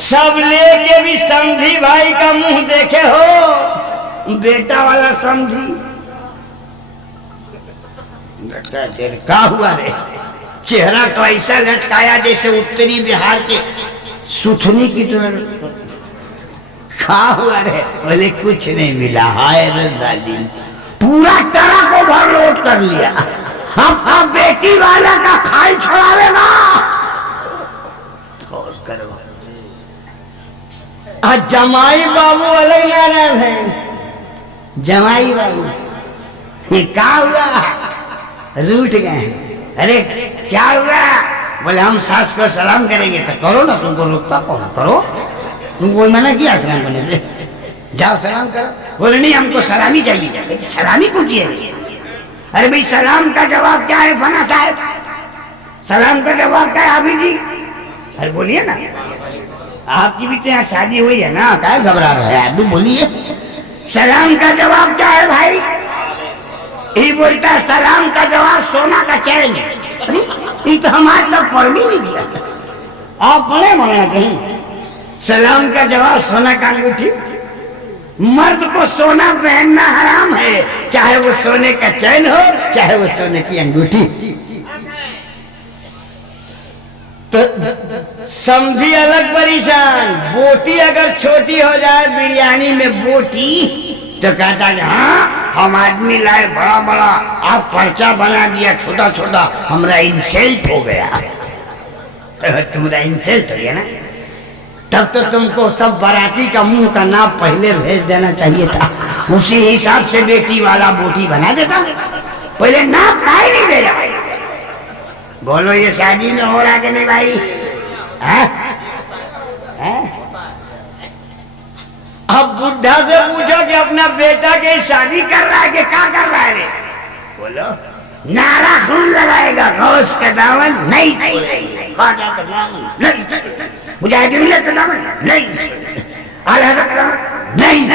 सब लेके भी समझी भाई का मुंह देखे हो, बेटा वाला समझी। क्या हुआ रे? चेहरा तो ऐसा लटकाया जैसे उत्तरी बिहार के सुथनी की तरह। क्या हुआ रे? बोले कुछ नहीं मिला। हाय रे जालिम, पूरा तरह को भर लोट कर लिया। हम बेटी वाला का खाई छोड़ावेगा। और करो, जमाई बाबू अलग नाराज है। जमाई बाबू क्या हुआ? रूठ गए। अरे क्या हुआ? बोले हम सास को सलाम करेंगे। तो करो ना, तुमको रोकता कौन? करो, तुमको मना किया सलाम करने से? जाओ सलाम करो। बोले नहीं, हमको सलामी चाहिए। सलामी कौन चाहिए? अरे भाई सलाम का जवाब क्या है फना साहब? सलाम का जवाब क्या है हाफिज जी? अरे बोलिए ना, आपकी भी तो यहाँ शादी हुई है ना, क्या घबरा रहे हैं? आप बोलिए, सलाम का जवाब क्या है भाई? ही बोलता है सलाम का जवाब सोना का चैन। ये तो हम आज तक पढ़ भी नहीं दिया। आप पढ़े बने कहीं? सलाम का जवाब सोना का अंगूठी। मर्द को सोना पहनना हराम है, चाहे वो सोने का चैन हो, चाहे वो सोने की अंगूठी। तो समझी अलग परेशान। बोटी अगर छोटी हो जाए बिरयानी में बोटी, तो कहता है हाँ हम आदमी लाए बड़ा बड़ा, आप पर्चा बना दिया छोटा छोटा, हमरा इंसल्ट हो गया। तुम्हारा इंसल्ट हो गया ना, तब तो तुमको सब बाराती का मुंह का नाप पहले भेज देना चाहिए था। उसी हिसाब से बेटी वाला बोटी बना देता, पहले नाप काहे नहीं भेजा? बोलो ये शादी में हो रहा कि नहीं भाई? है? अब बुढ़ा से पूछो कि अपना बेटा के शादी कर रहा है कि क्या कर रहा है रे? बोलो, नारा खून लगाएगा, गौस का दामन नहीं छोड़ेंगे, ख्वाजा का दामन नहीं, मुजाहिदीन का दामन नहीं, आला का दामन नहीं,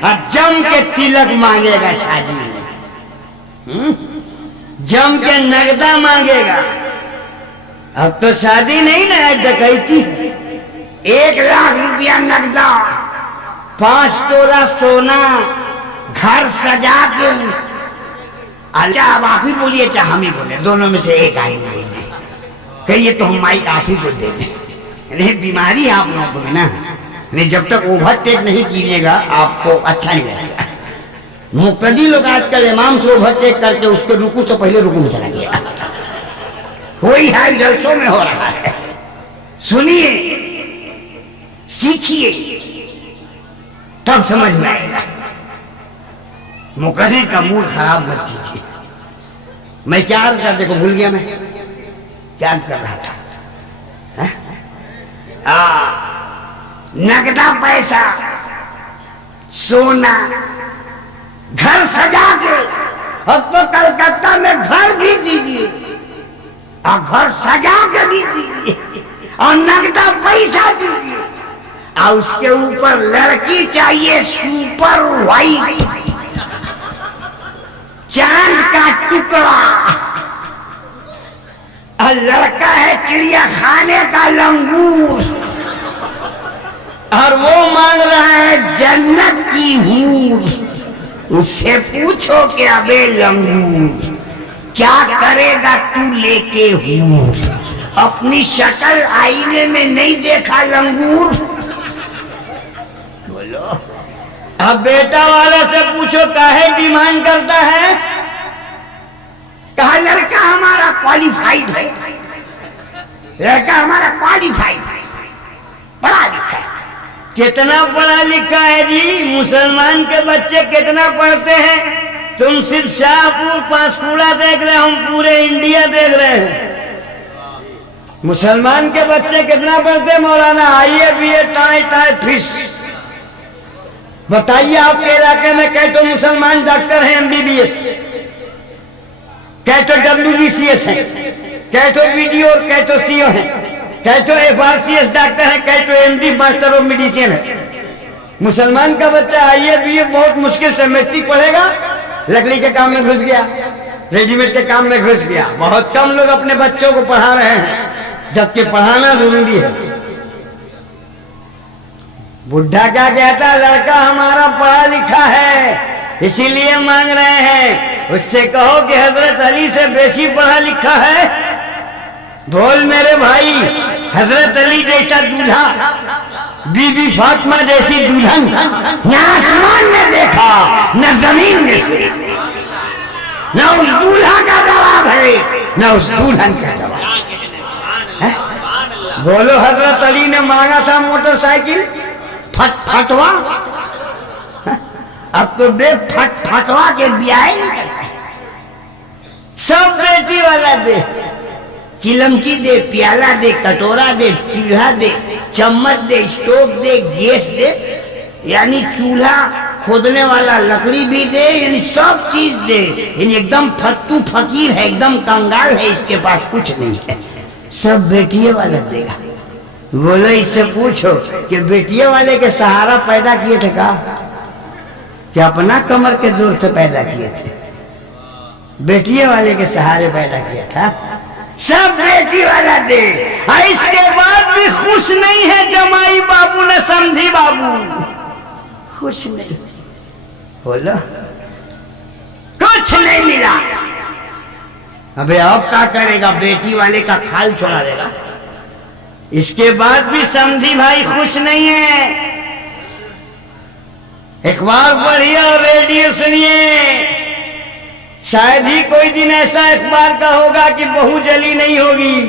और जम के तिलक मांगेगा शादी में। जम के नगदा मांगेगा। अब तो शादी नहीं ना, डकैती है। 1 लाख रुपया नगदा, 5 तोला सोना, घर सजा के। अच्छा अब आप ही बोलिए चाहे हम ही बोले, दोनों में से एक आई बोलिए। कहिए तो हम माइक आप ही को दे दें। नहीं बीमारी है आप लोगों को भी ना, नहीं जब तक ओवरटेक नहीं कीजिएगा आपको अच्छा नहीं लगेगा। मुक्तदी लोग आजकल इमाम से ओवरटेक करके उसके रुकू से पहले रुकू में चला गया। वही हाल जलसों में हो रहा है। सुनिए, सीखिए, तब समझ में आएगा। मुकर्रिर का मूड खराब मत कीजिए। मैं क्या अर्ज करते को भूल गया, मैं क्या अर्ज कर रहा था? नगदा पैसा, सोना, घर सजा के। अब तो कलकत्ता में घर भी दीजिए और घर सजा के भी दीजिए और नगदा पैसा दीजिए और उसके ऊपर लड़की चाहिए सुपर वाइट, चांद का टुकड़ा, और लड़का है चिड़िया खाने का लंगूर और वो मांग रहा है जन्नत की हूर। उससे पूछो कि अबे लंगूर क्या करेगा तू लेके हूर? अपनी शक्ल आईने में नहीं देखा लंगूर? बोलो। अब बेटा वाला से पूछो काहे डिमांड करता है? कहा लड़का हमारा क्वालिफाइड है, लड़का हमारा क्वालिफाइड है, पढ़ा लिखा है। कितना पढ़ा लिखा है जी? मुसलमान के बच्चे कितना पढ़ते हैं? तुम सिर्फ शाहपुर पांचकुड़ा देख रहे, हम पूरे इंडिया देख रहे हैं। मुसलमान के बच्चे कितना पढ़ते हैं? मौलाना आइए बीए टाई टाई फिश। बताइए आपके इलाके में कै तो मुसलमान डॉक्टर हैं एमबीबीएस, कै तो WBCS है, कै तो BDO और कै तो CO है, कै तो FRCS डॉक्टर है, कै तो MD मास्टर ऑफ मेडिसिन है। मुसलमान का बच्चा आइए बीए बहुत मुश्किल से मैट्रिक पढ़ेगा, लकड़ी के काम में घुस गया, रेडीमेड के काम में घुस गया। बहुत कम लोग अपने बच्चों को पढ़ा रहे हैं, जबकि पढ़ाना जरूरी है। बुढ़ा क्या कहता है? लड़का हमारा पढ़ा लिखा है इसीलिए मांग रहे हैं। उससे कहो कि हजरत अली से बेशी पढ़ा लिखा है। बोल मेरे भाई, हजरत अली जैसा दूल्हा, बीबी फातिमा जैसी दुल्हन न आसमान में देखा न जमीन में से। न उस दूल्हा का जवाब है न उस दुल्हन का जवाब है। बोलो, हजरत अली ने मांगा था मोटरसाइकिल, फटवा। अब तो बे फटवा के ब्याह नहीं करता है। सब बेटी वाला दे, चिलमची दे, प्याला दे, कटोरा दे, पीढ़ा दे, चम्मच दे, स्टोव दे, गैस दे, यानी चूल्हा खोदने वाला लकड़ी भी दे, यानी सब चीज दे। यानी एकदम फट्टू फकीर है, एकदम कंगाल है, इसके पास कुछ नहीं है, सब बेटिए वाला देगा। बोलो, इससे पूछो कि बेटिए वाले के सहारा पैदा किए थे का, कि अपना कमर के जोर से पैदा किए थे? बेटिए वाले के सहारे पैदा किया था। सब बेटी वाला दे। इसके बाद भी खुश नहीं है जमाई बाबू ने, समझी बाबू खुश नहीं। बोलो, कुछ नहीं मिला। अबे अब क्या करेगा? बेटी वाले का खाल छोड़ा देगा। इसके बाद भी समझी भाई खुश नहीं है। एक बार पढ़िए और रेडियो सुनिए, शायद ही कोई दिन ऐसा अखबार का होगा कि बहू जली नहीं होगी।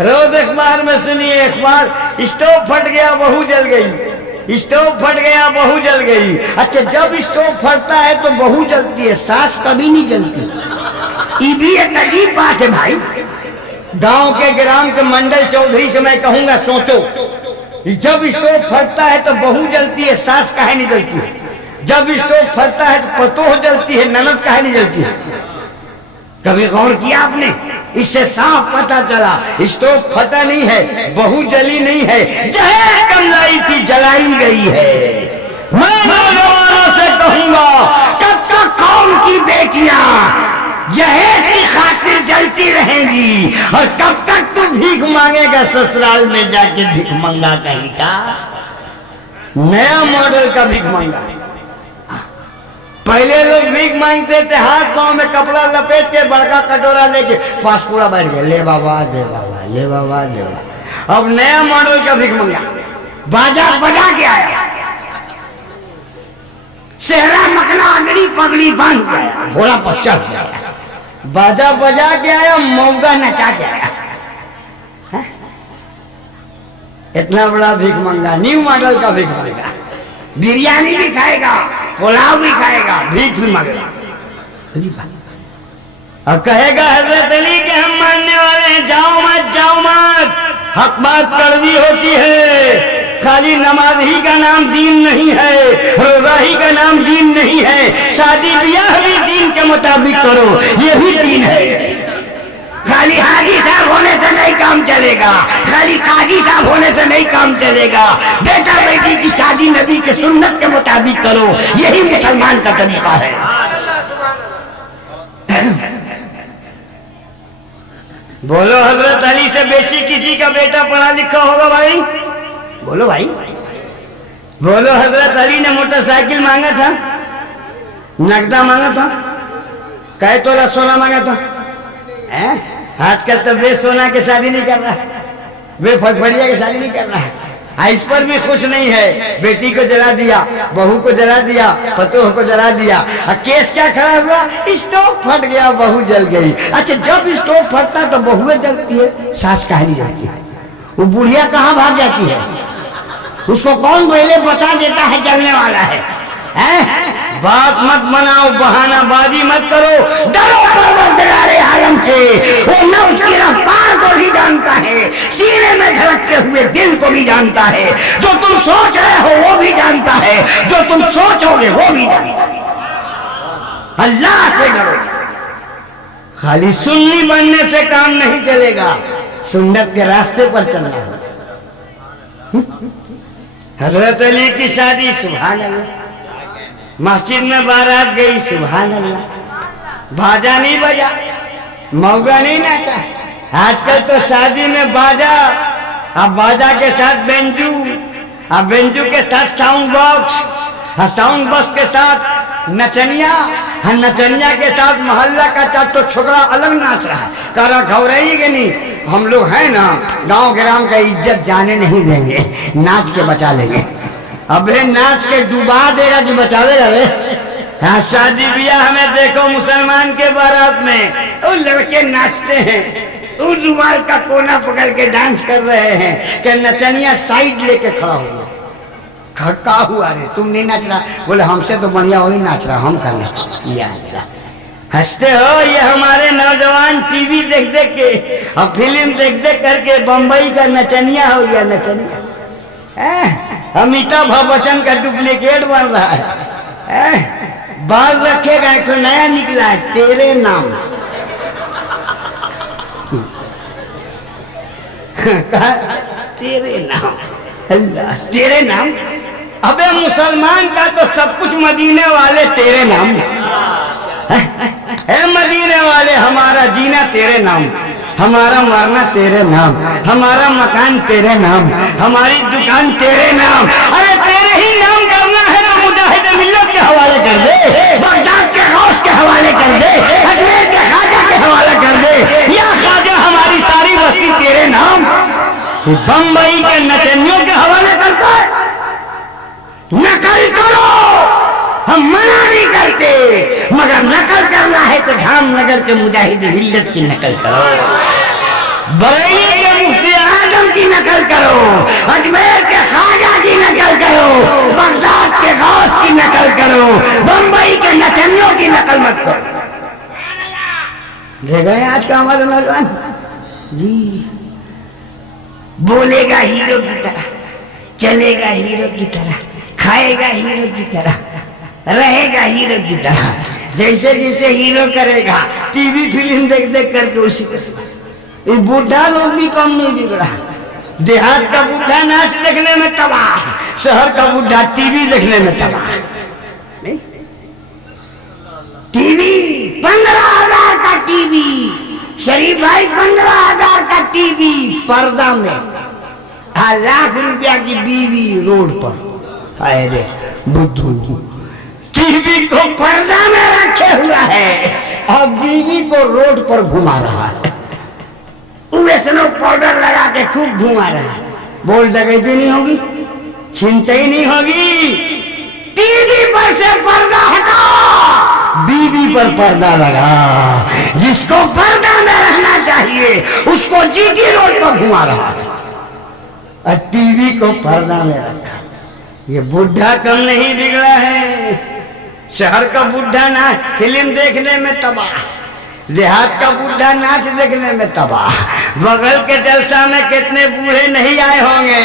रोज अखबार में सुनिए, अखबार स्टोव फट गया बहू जल गई, स्टोव फट गया बहू जल गई। अच्छा, जब स्टोव फटता है तो बहू जलती है, सास कभी नहीं जलती। ये भी एक अजीब बात है भाई। गांव के ग्राम के मंडल चौधरी से मैं कहूंगा, सोचो, जब स्टोव फटता है तो बहू जलती है, सास काहे नहीं जलती है? जब स्टोव फटता है तो पतोह जलती है, ननद काहे नहीं जलती है? कभी गौर किया आपने? इससे साफ पता चला स्टोव फटा नहीं है, बहू जली नहीं है, जहर कमलाई थी जलाई गई है। मैं नौजवानों से कहूंगा, कब तक कौम की बेटियां जहेज की खातिर जलती रहेगी। और कब तक तू भीख मांगेगा ससुराल में जाके भीख मंगा कहीं का? नया मॉडल का भीख मंगा। पहले लोग भीख मांगते थे हाथ पांव में कपड़ा लपेट के बड़का कटोरा लेके पास पूरा बैठ गया, ले बाबा दे बाबा, ले बाबा दे बाबा। अब नया मॉडल का भीख मंगा, बाजा बजा के आया, सेहरा मकना अगड़ी पगड़ी बांध के आया, घोड़ा पर चढ़ गया, बाजा बजा के आया, मौका नचा के आया। इतना बड़ा भीख मंगा, न्यू मॉडल का भीख मंगा। बिरयानी भी खाएगा, पुलाव भी खाएगा, भीख भी मांगेगा। और कहेगा हजरत अली के हम मानने वाले हैं, जाओ मत जाओ मत, हक बात कड़वी होती है। खाली नमाज ही का नाम दीन नहीं है, रोजा ही का नाम दीन नहीं है, शादी ब्याह भी दीन के मुताबिक करो, ये भी दीन है। खाली हाजी साहब होने से नहीं काम चलेगा, खाली काजी साहब होने से नहीं काम चलेगा। बेटा बेटी की शादी नबी के सुन्नत के मुताबिक करो, यही मुसलमान का तरीका है। बोलो हजरत अली से बेशी किसी का बेटा पढ़ा लिखा होगा भाई? बोलो भाई, बोलो हजरत अली ने मोटरसाइकिल मांगा था, नगदा मांगा था, कै तोला सोना मांगा था? आजकल तो वे सोना के शादी नहीं कर रहा, वे फटफड़िया की शादी नहीं कर रहा है। इस पर भी खुश नहीं है, बेटी को जला दिया, बहू को जला दिया, पतोह को जला दिया। केस क्या खड़ा हुआ? स्टोव फट गया, बहू जल गई। अच्छा, जब स्टोव फटता तो बहुएं जलती है, सास कहानी जाती है, वो बुढ़िया कहाँ भाग जाती है? उसको कौन पहले बता देता है जलने वाला है? बात मत बनाओ, बहानाबाजी मत करो, डरो परवरदिगारे आलम से। वो न उसकी रफ्तार को भी जानता है, सीने में धड़कते हुए दिल को भी जानता है, जो तुम सोच रहे हो वो भी जानता है, जो तुम सोचोगे वो भी जानता है। अल्लाह से डरो। खाली सुन्नी बनने से काम नहीं चलेगा, सुन्नत के रास्ते पर चलना है। हजरत अली की शादी, सुभान अल्लाह। मस्जिद में बारात गई, सुभान अल्लाह, बाजा नहीं बजा, मौगा नहीं नाचा। आजकल तो शादी में बाजा, अब बाजा के साथ बेंजू, अब बेंजू के साथ साउंड बॉक्स, साउंड बॉक्स के साथ नचनिया, नचनिया के साथ मोहल्ला का चाटो छोकरा अलग नाच रहा है। कह रहा घबराइएगा नहीं, हम लोग हैं ना, गांव ग्राम का इज्जत जाने नहीं देंगे, नाच के बचा लेंगे। अबे नाच के डुबा देगा कि बचावेगा रे? हाँ, शादी ब्याह में देखो मुसलमान के बारात में वो लड़के नाचते हैं, वो रुमाल का कोना पकड़ के डांस कर रहे हैं कि नचनिया साइड लेके खड़ा हो गया। खड़का हुआ रे, तुम नहीं नाच रहा? बोले हमसे तो बढ़िया वही नाच रहा, हम करना। या हंसते हो? ये हमारे नौजवान टीवी देख देख के और फिल्म देख देख करके बम्बई का नचनिया हो गया, नचनिया। अमिताभ बच्चन का डुप्लीकेट बन रहा है। बाल रखेगा, एक तो नया निकला है, तेरे नाम। तेरे नाम, अल्लाह, तेरे नाम। अबे मुसलमान का तो सब कुछ मदीने वाले तेरे नाम है। मदीने वाले, हमारा जीना तेरे नाम, हमारा मरना तेरे नाम, हमारा मकान तेरे नाम, हमारी दुकान तेरे नाम। अरे तेरे ही नाम करना है तो मुजाहिद मिल्लत के हवाले कर दे, बगदाद के गौस के हवाले कर दे, अजमेर के ख्वाजा के हवाले कर दे, या ख्वाजा हमारी सारी बस्ती तेरे नाम। बम्बई के नचनियों के हवाले करता है। नकल करो, हम मना नहीं करते, मगर नकल करना है तो धामनगर के मुजाहिद मिल्लत की नकल करो, बरेली के मुफ्ती आजम की नकल करो, अजमेर के ख्वाजा की नकल करो, बगदाद के गौस की नकल करो, बम्बई के नचनियों की नकल मत करो। देख गए आज का हमारे नौजवान जी, बोलेगा हीरो की तरह, चलेगा हीरो की तरह, खाएगा हीरो की तरह, रहेगा हीरो की तरह। जैसे जैसे हीरो करेगा, टीवी फिल्म देख देख करके उसी को। बूढ़ा लोग भी कम नहीं बिगड़ा। देहात का बूढ़ा नाच देखने में तबाह, शहर का बूढ़ा टीवी देखने में तबाह। नहीं, टीवी 15,000 शरीफ भाई 15,000 का टीवी पर्दा में, 1,00,000 की बीवी रोड पर। अरे बुद्धू, टीवी को पर्दा में रखे हुआ है और बीवी को रोड पर घुमा रहा है। वैष्णो पाउडर लगा के खूब घुमा रहा है। बोल डकैती नहीं होगी, चिंता ही नहीं होगी। टीवी पर से पर्दा हटा, बीवी पर पर्दा लगा। जिसको पर्दा में रहना चाहिए उसको जीटी रोड पर घुमा रहा है और टीवी को पर्दा में रखा। ये बुढ़ा कम नहीं बिगड़ा है। शहर का बुढ़ा ना फिल्म देखने में तबाह, देहात का बुढ़ा नाच देखने में तबाह। बगल के जलसा में कितने बूढ़े नहीं आए होंगे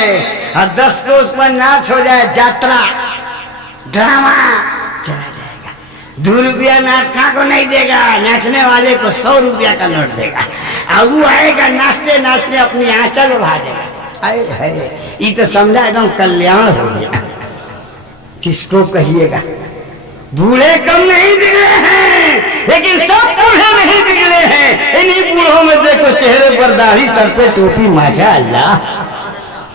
और 10 को उस पर नाच हो जाए, यात्रा ड्रामा चला जाएगा। 2 रुपया नाचखा को नहीं देगा, नाचने वाले को 100 रुपया का नोट देगा। और वो आएगा नाचते नाचते अपनी आंचल उड़ा देगा। अरे है, ये तो समझा एकदम कल्याण हो गया। किसको कहिएगा? बूढ़े कम नहीं बिगड़े हैं, लेकिन सब बूढ़े नहीं बिगड़े हैं। इन्हीं बूढ़ों में देखो, चेहरे पर दाढ़ी, सर पे टोपी, माशाअल्लाह।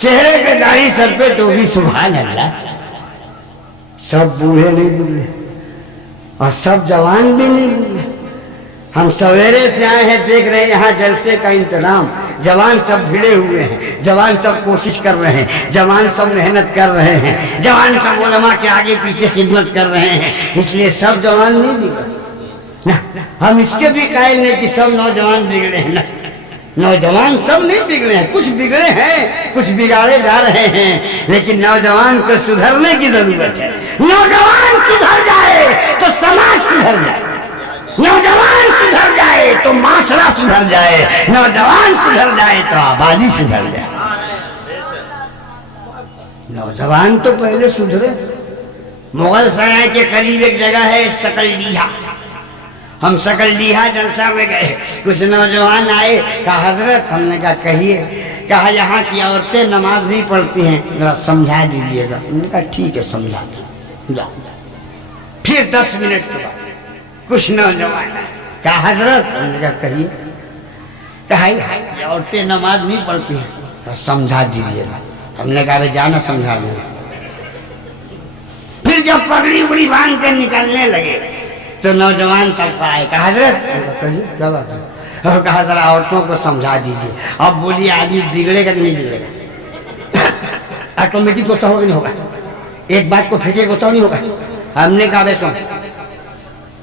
चेहरे पे दाढ़ी, सर पे टोपी, सुभान अल्लाह। सब बूढ़े नहीं बिगड़े और सब जवान भी नहीं बिगड़े। हम सवेरे से आए हैं, देख रहे हैं यहाँ जलसे का इंतजाम। जवान सब भिड़े हुए हैं, जवान सब कोशिश कर रहे हैं, जवान सब मेहनत कर रहे हैं, जवान सब उलमा के आगे पीछे खिदमत कर रहे हैं। इसलिए सब जवान नहीं बिगड़े ना। हम इसके भी कायल हैं कि सब नौजवान बिगड़े हैं ना। नौजवान सब नहीं बिगड़े हैं, कुछ बिगड़े हैं, कुछ बिगाड़े जा रहे हैं। लेकिन नौजवान को सुधरने की जरूरत है। नौजवान सुधर जाए तो समाज सुधर जाए, नौजवान सुधर जाए तो माशरा सुधर जाए, नौजवान सुधर जाए तो आबादी सुधर जाए। नौजवान तो पहले सुधरे। मुगल सराय के करीब एक जगह है सकलडीहा। हम सकलडीहा जलसा में गए, कुछ नौजवान आए, कहा हजरत, हमने कहा कहिए। कहा यहाँ की औरतें नमाज नहीं पढ़ती हैं, जरा समझा दीजिएगा। हमने कहा ठीक है, समझा दो। फिर 10 मिनट के बाद कुछ नौजवान कहा हजरत, हमने कहा कहिए। कहा औरतें नमाज नहीं पढ़ती हैं, तो समझा दीजिएगा। हमने कहा जाना समझा दें। फिर जब पगड़ी उगड़ी बांध कर निकलने लगे तो नौजवान तब आए, कहा हजरत, कहिए क्या बात है। और कहा जरा औरतों को समझा दीजिए। अब बोलिए आदमी बिगड़ेगा कि नहीं बिगड़ेगा? ऑटोमेटिक गुस्सा होगा नहीं होगा? एक बात को फेंके गुस्सा नहीं होगा? हमने कहा वैसा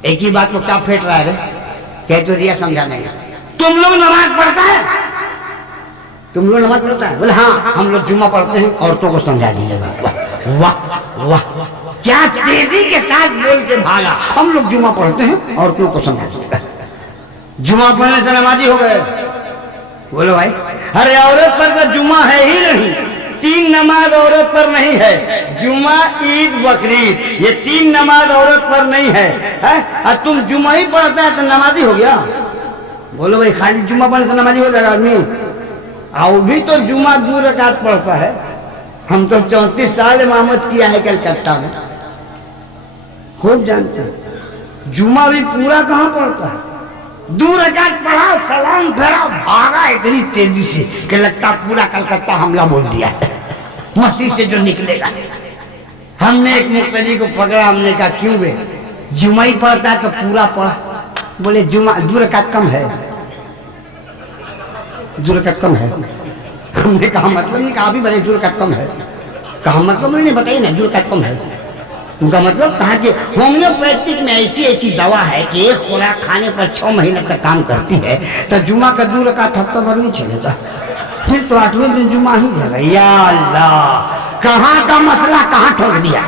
एक ही बात को क्या फेंट रहा है? कह तो दिया समझाने का। तुम लोग नमाज पढ़ता है? तुम लोग नमाज पढ़ता है? बोले हाँ, हम लोग जुम्मा पढ़ते हैं, औरतों को समझा दीजिएगा। वाह वाह, क्या तेजी के साथ बोल के भागा। हम लोग जुम्मा पढ़ते हैं, औरतों को समझा दीजिएगा। जुम्मा पढ़ने से नमाजी हो गए? बोलो भाई, अरे औरत पर तो जुम्मा है ही नहीं। 3 नमाज औरत पर नहीं है, जुमा, ईद, बकरीद, ये 3 नमाज औरत पर नहीं है, और तुम जुमा ही पढ़ता है तो नमाजी हो गया? बोलो भाई, खाली जुमा पढ़ने से नमाजी हो जाएगा आदमी? आओ भी तो जुमा 2 रकात पढ़ता है। हम तो 34 साल इमामत किया है कलकत्ता में, खूब जानते हैं। जुमा भी पूरा कहाँ पढ़ता है? 2 रकात पढ़ा, सलाम फेरा, भागा इतनी तेजी से कि लगता पूरा कलकत्ता हमला बोल दिया है मस्जिद से जो निकलेगा। हमने एक मुक्तदी को पकड़ा, हमने कहा क्यों बे, जुमा ही पढ़ता है तो पूरा पढ़ा। बोले जुमा 2 रकात कम है, 2 रकात कम है। हमने कहा मतलब नहीं, कहा भी बने 2 रकात कम है। कहा मतलब नहीं, बताइए ना 2 रकात कम है। उनका मतलब कहा कि होम्योपैथिक में ऐसी ऐसी दवा है कि एक खुराक खाने पर 6 महीने तक काम करती है, तो जुमा का 2 रकात हफ्ता भर नहीं चलेगा, फिर तो 8वें दिन जुमा ही जाएगा। या अल्लाह, कहाँ का मसला कहाँ ठोक दिया।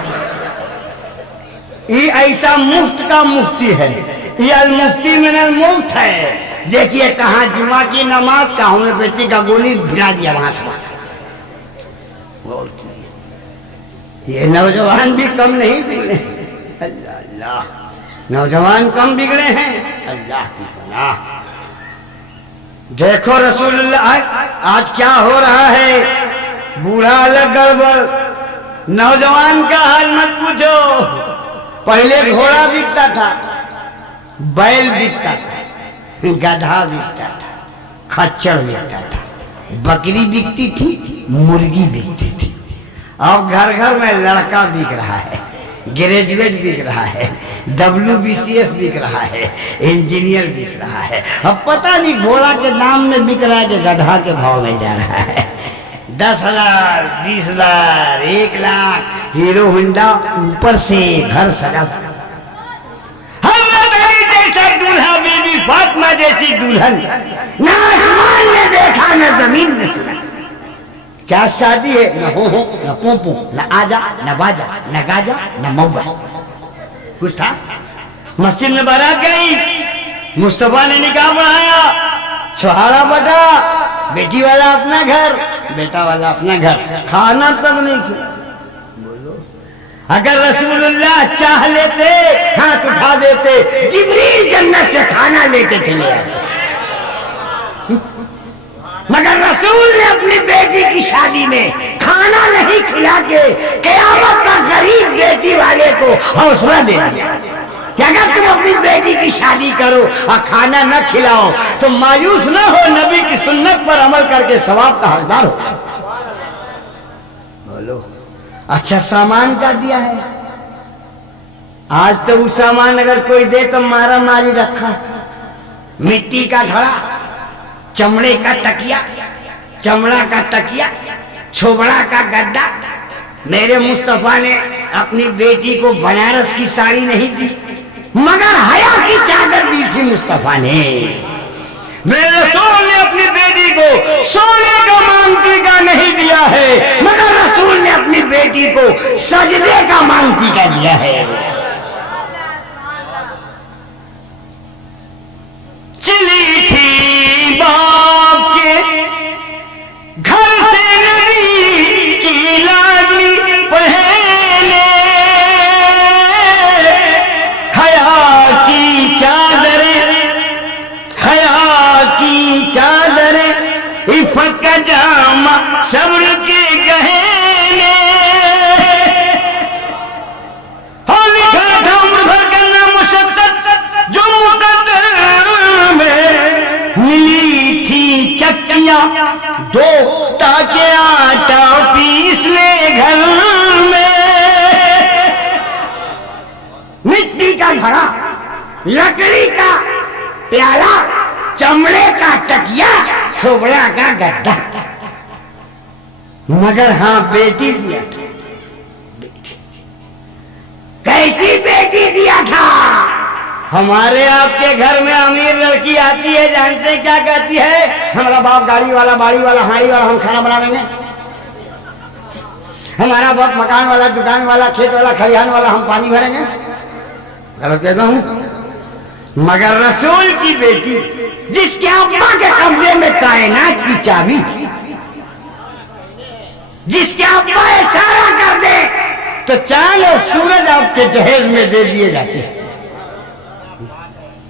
ये ऐसा मुफ्त का मुफ्ती है, ये अल मुफ्ती मिनल मुफ्त है। देखिए कहाँ जुमा की नमाज का होम्योपैथी का गोली भिड़ा दिया वहां से। ये नौजवान भी कम नहीं बिगड़े। अल्लाह अल्लाह, नौजवान कम बिगड़े हैं। अल्लाह की पनाह। देखो रसूलुल्लाह आज क्या हो रहा है, बूढ़ा अलग गड़बड़, नौजवान का हाल मत पूछो। पहले घोड़ा बिकता था, बैल बिकता था, गधा बिकता था, खच्चड़ बिकता था, बकरी बिकती थी, मुर्गी बिकती थी। अब घर घर में लड़का बिक रहा है, ग्रेजुएट बिक रहा है, WBCS बिक रहा है, इंजीनियर बिक रहा है। अब पता नहीं घोड़ा के दाम में बिक रहा है कि गधा के भाव में जा रहा है। 10,000, 20,000, 1,00,000, हीरो होंडा, ऊपर से घर सजा। जैसा दूल्हा, बीबी फातिमा जैसी दुल्हन, ना आसमान ने देखा न जमीन में सुना। क्या शादी है? न हो न पोपो, न आजा न बाजा, न गाजा न मौगा। कुछ था? मस्जिद में बारात गई, मुस्तफा ने निकाह पढ़ाया, छुहारा बटा, बेटी वाला अपना घर, बेटा वाला अपना घर, खाना तक नहीं खिला। बोलो, अगर रसूलुल्लाह चाह लेते हाथ उठा देते, जिब्रील जन्नत से खाना लेके चले आते। मगर रसूल ने अपनी बेटी की शादी में खाना नहीं खिला के क़यामत का गरीब बेटी वाले को हौसला दे दिया कि अगर तुम अपनी बेटी की शादी करो और खाना न खिलाओ तो मायूस न हो, नबी की सुन्नत पर अमल करके सवाब का हकदार हो। बोलो, अच्छा सामान का दिया है। आज तो वो सामान अगर कोई दे तो मारा मारी रखा। मिट्टी का घड़ा, चमड़े का तकिया, चमड़ा का तकिया, छोबड़ा का गद्दा। मेरे मुस्तफा ने अपनी बेटी को बनारस की साड़ी नहीं दी, मगर हया की चादर दी थी मुस्तफा ने। मेरे रसूल ने अपनी बेटी को सोने का मांगटीका नहीं दिया है, मगर रसूल ने अपनी बेटी को सजदे का मांगटीका दिया है। चली थी बाप के घर से नबी की लाडली पहने, हया की चादर, हया की चादर, इफ़्फ़त का जामा, सब्र के गहने। हो लिखा था उम्र भर करना मुशद्दद, जो मुकद्दर में मिली थी चक्कियां, दो ताके आटा पीस ले घर में। मिट्टी का घड़ा, लकड़ी का प्याला, चमड़े का तकिया, छोबड़ा का गद्दा, मगर हाँ बेटी दिया था। कैसी बेटी दिया था? हमारे आपके घर में अमीर लड़की आती है, जानते हैं क्या कहती है? हमारा बाप गाड़ी वाला, बाड़ी वाला, हाड़ी वाला, हम खाना बना लेंगे। हमारा बाप मकान वाला, दुकान वाला, खेत वाला, खलिहान वाला, हम पानी भरेंगे। गलत कहता हूं? मगर रसूल की बेटी, जिसके अब्बा के कब्जे में कायनात की चाबी, जिसके अब्बा इशारा कर दे तो चांद और सूरज आपके जहेज में दे दिए जाते हैं।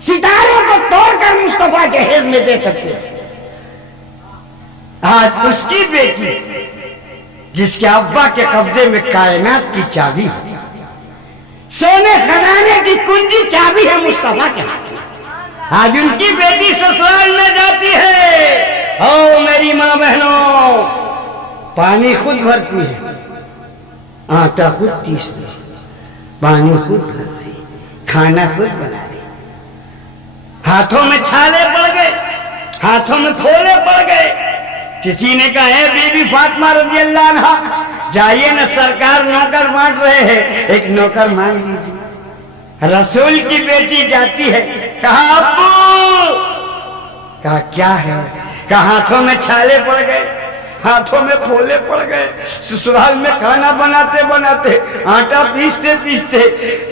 सितारों को तोड़कर मुस्तफा जहेज में दे सकते थे। आज उसकी बेटी, जिसके अब्बा के कब्जे में कायनात की चाबी, सोने खजाने की कुंजी चाबी है मुस्तफा के हाथ में। आज उनकी बेटी ससुराल में जाती है, ओ मेरी माँ बहनों, पानी खुद भरती है, आटा खुद पीस रही, पानी खुद भर रही, खाना खुद बना रही। हाथों में छाले पड़ गए, हाथों में फोले पड़ गए। किसी ने कहा है बीबी फातिमा रज़ियल्लाहु अन्हा, जाइए न, सरकार नौकर बांट रहे हैं, एक नौकर मांग लीजिए। रसूल की बेटी जाती है, कहा अब्बू, कहा क्या है? कहा हाथों में छाले पड़ गए, हाथों में फोले पड़ गए, ससुराल में खाना बनाते बनाते, आटा पीसते पीसते,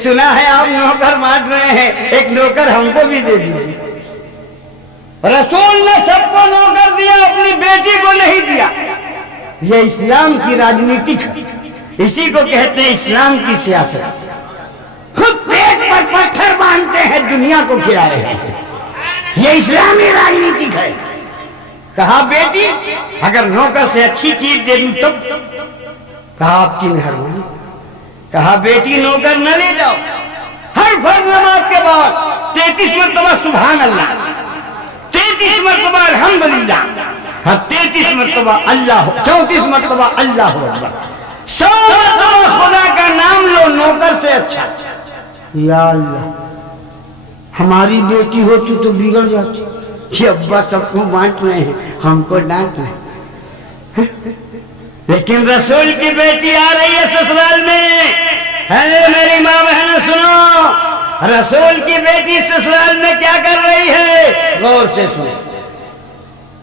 सुना है आप नौकर बांट रहे हैं, एक नौकर हमको भी दे दीजिए। रसूल ने सबको नौकर दिया, अपनी बेटी को नहीं दिया। यह इस्लाम की राजनीति है, इसी को कहते हैं इस्लाम की सियासत। खुद पेट पर पत्थर बांधते हैं, दुनिया को खिला रहे हैं। यह इस्लामी राजनीति है। कहा बेटी, अगर नौकर से अच्छी चीज दे दूं तब? कहा आपकी मेहरबानी। कहा बेटी नौकर न ले जाओ, हर फर्ज नमाज के बाद 33 मरतबा सुभान अल्लाह, 33 मरतबा अल्हम्दुलिल्लाह, 33 मरतबा अल्लाह, 34 मरतबा अल्लाह अकबर, 100 मरतबा खुदा का नाम लो नौकर से अच्छा। या अल्लाह, हमारी बेटी होती तो बिगड़ जाती कि अब्बा सबको बांट रहे हैं, हमको डांट रहे हैं। लेकिन रसूल की बेटी आ रही है ससुराल में। है मेरी माँ बहनों सुनो, रसूल की बेटी ससुराल में क्या कर रही है, गौर से सुनो।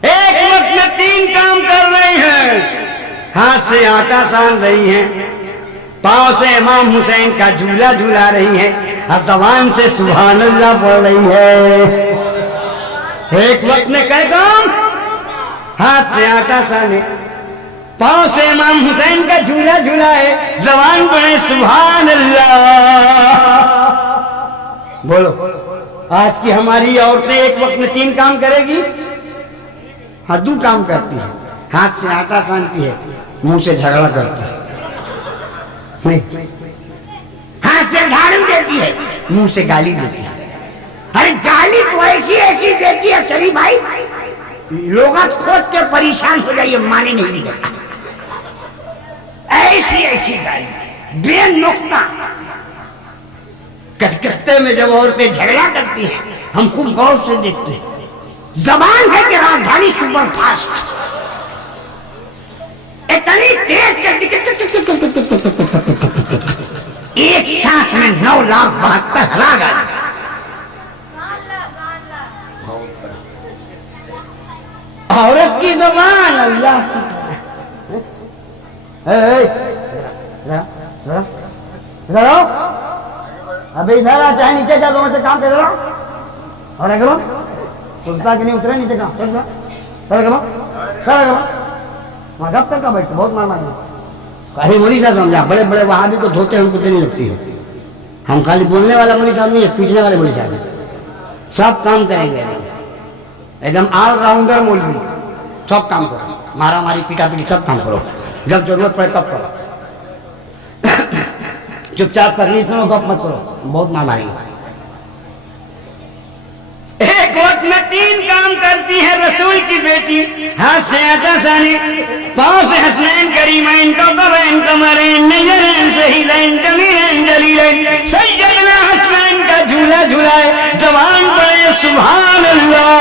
एक वक्त में 3 काम कर रही है। हाथ से आटा सान रही है, पांव से इमाम हुसैन का झूला झूला रही है, और जबान से सुभान अल्लाह बोल रही है। एक वक्त में कई काम, हाथ से आटा साने, पांव से इमाम हुसैन का झूला झूला है, जबान पढ़े सुभान अल्लाह। बोलो, आज की हमारी औरतें एक वक्त में 3 काम करेगी? हाँ, 2 काम करती है। हाथ से आटा सानती है, मुंह से झगड़ा करती है। नहीं, हाथ से झाड़ू देती है, मुंह से गाली देती है। अरे गाली तो ऐसी ऐसी देती है शरीफ भाई, लोग खोज के परेशान हो जाइए, माने नहीं मिलेगा। ऐसी ऐसी गाली बेनुक्ता। कलकत्ते में जब औरतें झगड़ा करती हैं, हम खूब गौर से देखते हैं। जबान है कि राजधानी सुपर फास्ट, इतनी तेज चलती, एक सांस में 9,72,000 औरत की जबान अल्लाह की। अबे इधर आ, चाहे नीचे जा, दोनों से काम कर रहा और करो, सुनता कि नहीं उतरे नीचे काम कर करो, वहां गप करके बैठते, बहुत मार मारेंगे। कहीं मौलवी साहब समझा, बड़े बड़े वहां भी तो धोते हमको देनी लगती है। हम खाली बोलने वाला मौलवी साहब नहीं है, पीछने वाले मौलवी साहब है। सब काम करेंगे, एकदम ऑलराउंडर मौलवी। सब काम करो, मारा मारी पीटा पीटी सब काम करो, जब जरूरत पड़े तब करो। चुपचाप तकलीफ सुनो, गप मत करो, बहुत मार मारेंगे। एक वक्त में 3 काम करती है रसूल की बेटी। हाथ से आटा साने, पांव से हसनैन करीमैन कबरैन कमरैन नजरैन शहीदैन जमीलैन जलीलैन सैयदना हसनैन का झूला झूलाए, जबान पड़े सुभान अल्लाह।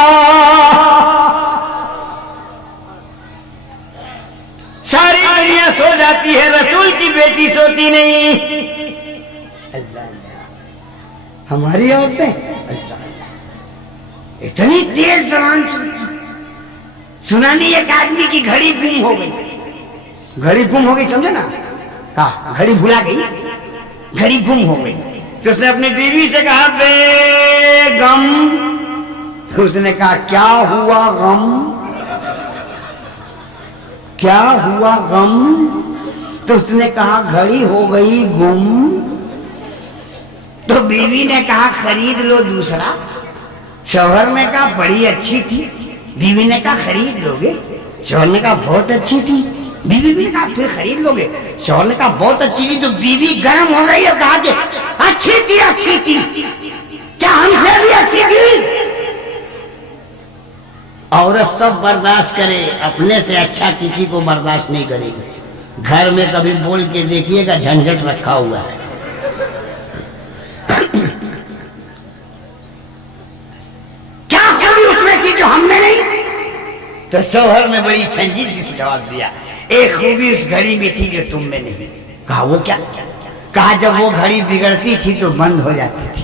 सारी दुनिया सो जाती है, रसूल की बेटी सोती नहीं। अल्लाह, हमारी औरतें इतनी तेज जबान चलती। सुना नहीं, एक आदमी की घड़ी गुम हो गई। घड़ी गुम हो गई, समझे ना? कहा घड़ी भुला गई, घड़ी गुम हो गई। तो उसने अपनी बीवी से कहा, बेगम। तो उसने कहा, क्या हुआ गम, क्या हुआ गम? तो उसने कहा, घड़ी हो गई गुम। तो बीवी ने कहा, खरीद लो दूसरा। शौहर ने कहा, बड़ी अच्छी थी। बीवी ने कहा, खरीद लोगे? शौहर ने कहा, बहुत अच्छी थी। बीवी ने कहा, फिर खरीद लोगे? शौहर ने कहा, बहुत अच्छी थी। तो बीवी गर्म हो गई और कहा कि अच्छी थी, अच्छी थी, क्या हमसे भी अच्छी थी? औरत सब बर्दाश्त करे, अपने से अच्छा किसी को बर्दाश्त नहीं करेगी। घर में कभी बोल के देखिएगा, झंझट रखा हुआ है। जो हमने नहीं। तो शौहर ने बड़ी संजीदगी से जवाब दिया, एक खूबी उस घड़ी में थी जो तुम में नहीं। कहा, वो क्या? कहा, जब वो घड़ी बिगड़ती थी तो बंद हो जाती थी,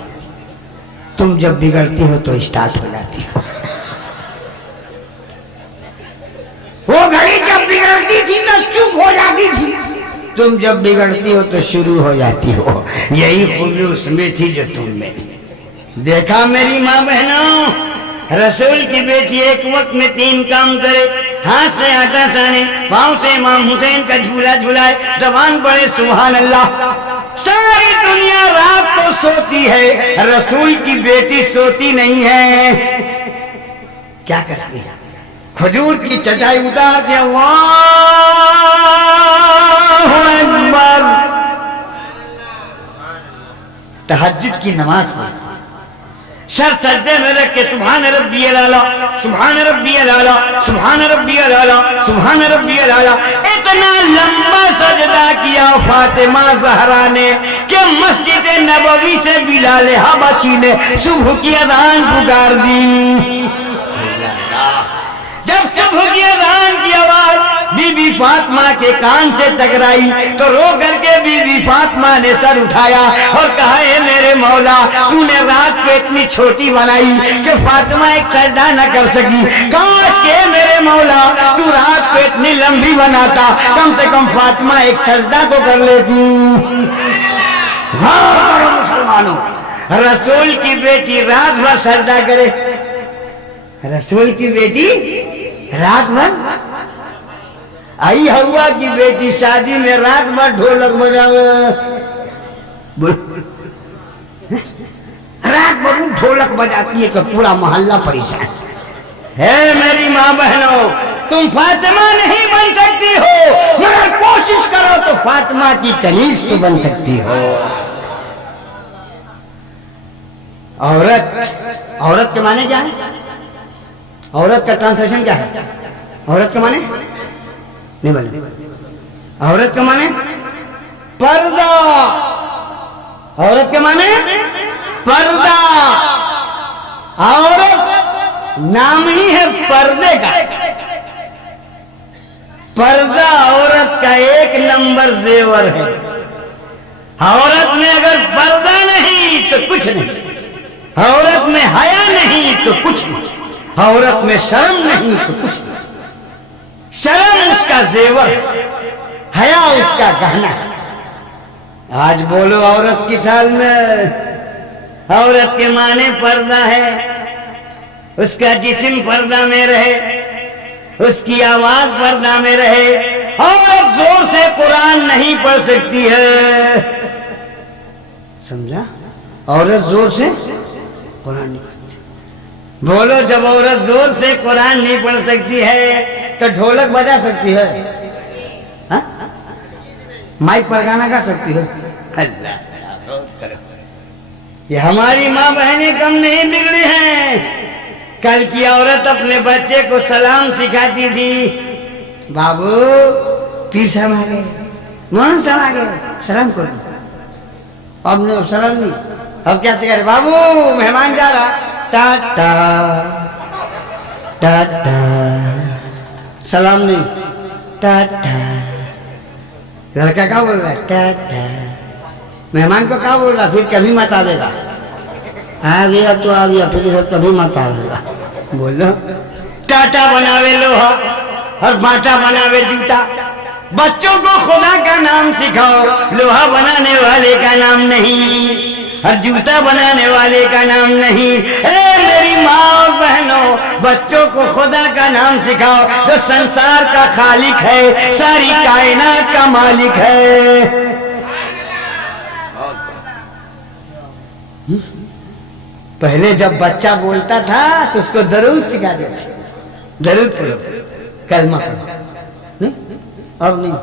तुम जब बिगड़ती हो तो स्टार्ट हो जाती हो। वो घड़ी जब बिगड़ती थी तो चुप हो जाती थी, तुम जब बिगड़ती हो तो शुरू हो जाती हो। यही खूबी उसमें थी जो तुम में नहीं। देखा मेरी माँ बहनों, रसूल की बेटी एक वक्त में 3 काम करे। हाथ से आटा साने, पांव से इमाम हुसैन का झूला झूलाए, जबान पड़े सुभान अल्लाह। सारी दुनिया रात को सोती है, रसूल की बेटी सोती नहीं है। क्या करती है? खजूर की चटाई उतार के अल्लाहु अकबर, तहज्जुद की नमाज पढ़ती। सर सजदे में रख के सुभान रब्बियल आला, सुभान रब्बियल आला, सुभान रब्बियल आला, सुभान रब्बियल आला, इतना लंबा सजदा किया फातिमा ज़हरा ने कि मस्जिद नबवी से बिलाल हबशी ने सुबह की अज़ान पुकार दी। जब सुबह की अज़ान की आवाज बीबी फातिमा के कान से टकराई तो रो करके बीबी फातिमा ने सर उठाया और कहा, है मेरे मौला, तूने रात को इतनी छोटी बनाई कि फातिमा एक सजदा न कर सकी। काश के मेरे मौला तू रात को इतनी लंबी बनाता, कम से कम फातिमा एक सजदा तो कर लेती। हाँ मुसलमानों, रसूल की बेटी रात भर सजदा करे, रसूल की बेटी रात भर। आई हवा की बेटी शादी में रात भर ढोलक बजावे, रात भर ढोलक बजाती है कि पूरा मोहल्ला परेशान है। मेरी माँ बहनों, तुम फातिमा नहीं बन सकती हो, मगर कोशिश करो तो फातिमा की कनीज तो बन सकती हो। औरत, औरत के माने क्या है? औरत का ट्रांसलेशन क्या है? औरत के माने नहीं बोले, औरत के माने पर्दा, औरत के माने पर्दा। औरत नाम ही है पर्दे का। पर्दा औरत का एक नंबर जेवर है। औरत में अगर पर्दा नहीं तो कुछ नहीं, औरत में हया नहीं तो कुछ नहीं, औरत में शर्म नहीं तो कुछ नहीं। शर्म उसका जेवर, हया उसका गहना। आज बोलो औरत की साल में, औरत के माने पर्दा है, उसका जिस्म पर्दा में रहे, उसकी आवाज पर्दा में रहे। औरत जोर से कुरान नहीं पढ़ सकती है, समझा? औरत जोर से कुरान नहीं पढ़ सकती। बोलो, जब औरत जोर से कुरान नहीं पढ़ सकती है तो ढोलक बजा सकती है, हा? माइक पर गाना गा सकती है? ये हमारी माँ बहनें कम नहीं बिगड़ी हैं। कल की औरत अपने बच्चे को सलाम सिखाती थी। बाबू पीर साहब आ गए, मोहन साहब आ गए, सलाम करो। अब नहीं, सलाम नहीं, अब क्या सिखा रहे? बाबू मेहमान जा रहा, टाटा टाटा, सलाम नहीं, टाटा। लड़का क्या बोल रहा है? टाटा। मेहमान को क्या बोल रहा? फिर कभी मत आवेगा, आ गया तो आ गया, फिर कभी मत आवेगा। बोलो, टाटा बनावे लोहा और बाटा बनावे जूता। बच्चों को खुदा का नाम सिखाओ, लोहा बनाने वाले का नाम नहीं और जूता बनाने वाले का नाम नहीं। मेरी माँ और बहनों, बच्चों को खुदा का नाम सिखाओ जो संसार का खालिक है, सारी कायनात का मालिक है। पहले जब बच्चा बोलता था तो उसको दरूद सिखा देते, दरूद पढ़ो, कलमा पढ़ो। नहीं, अब नहीं,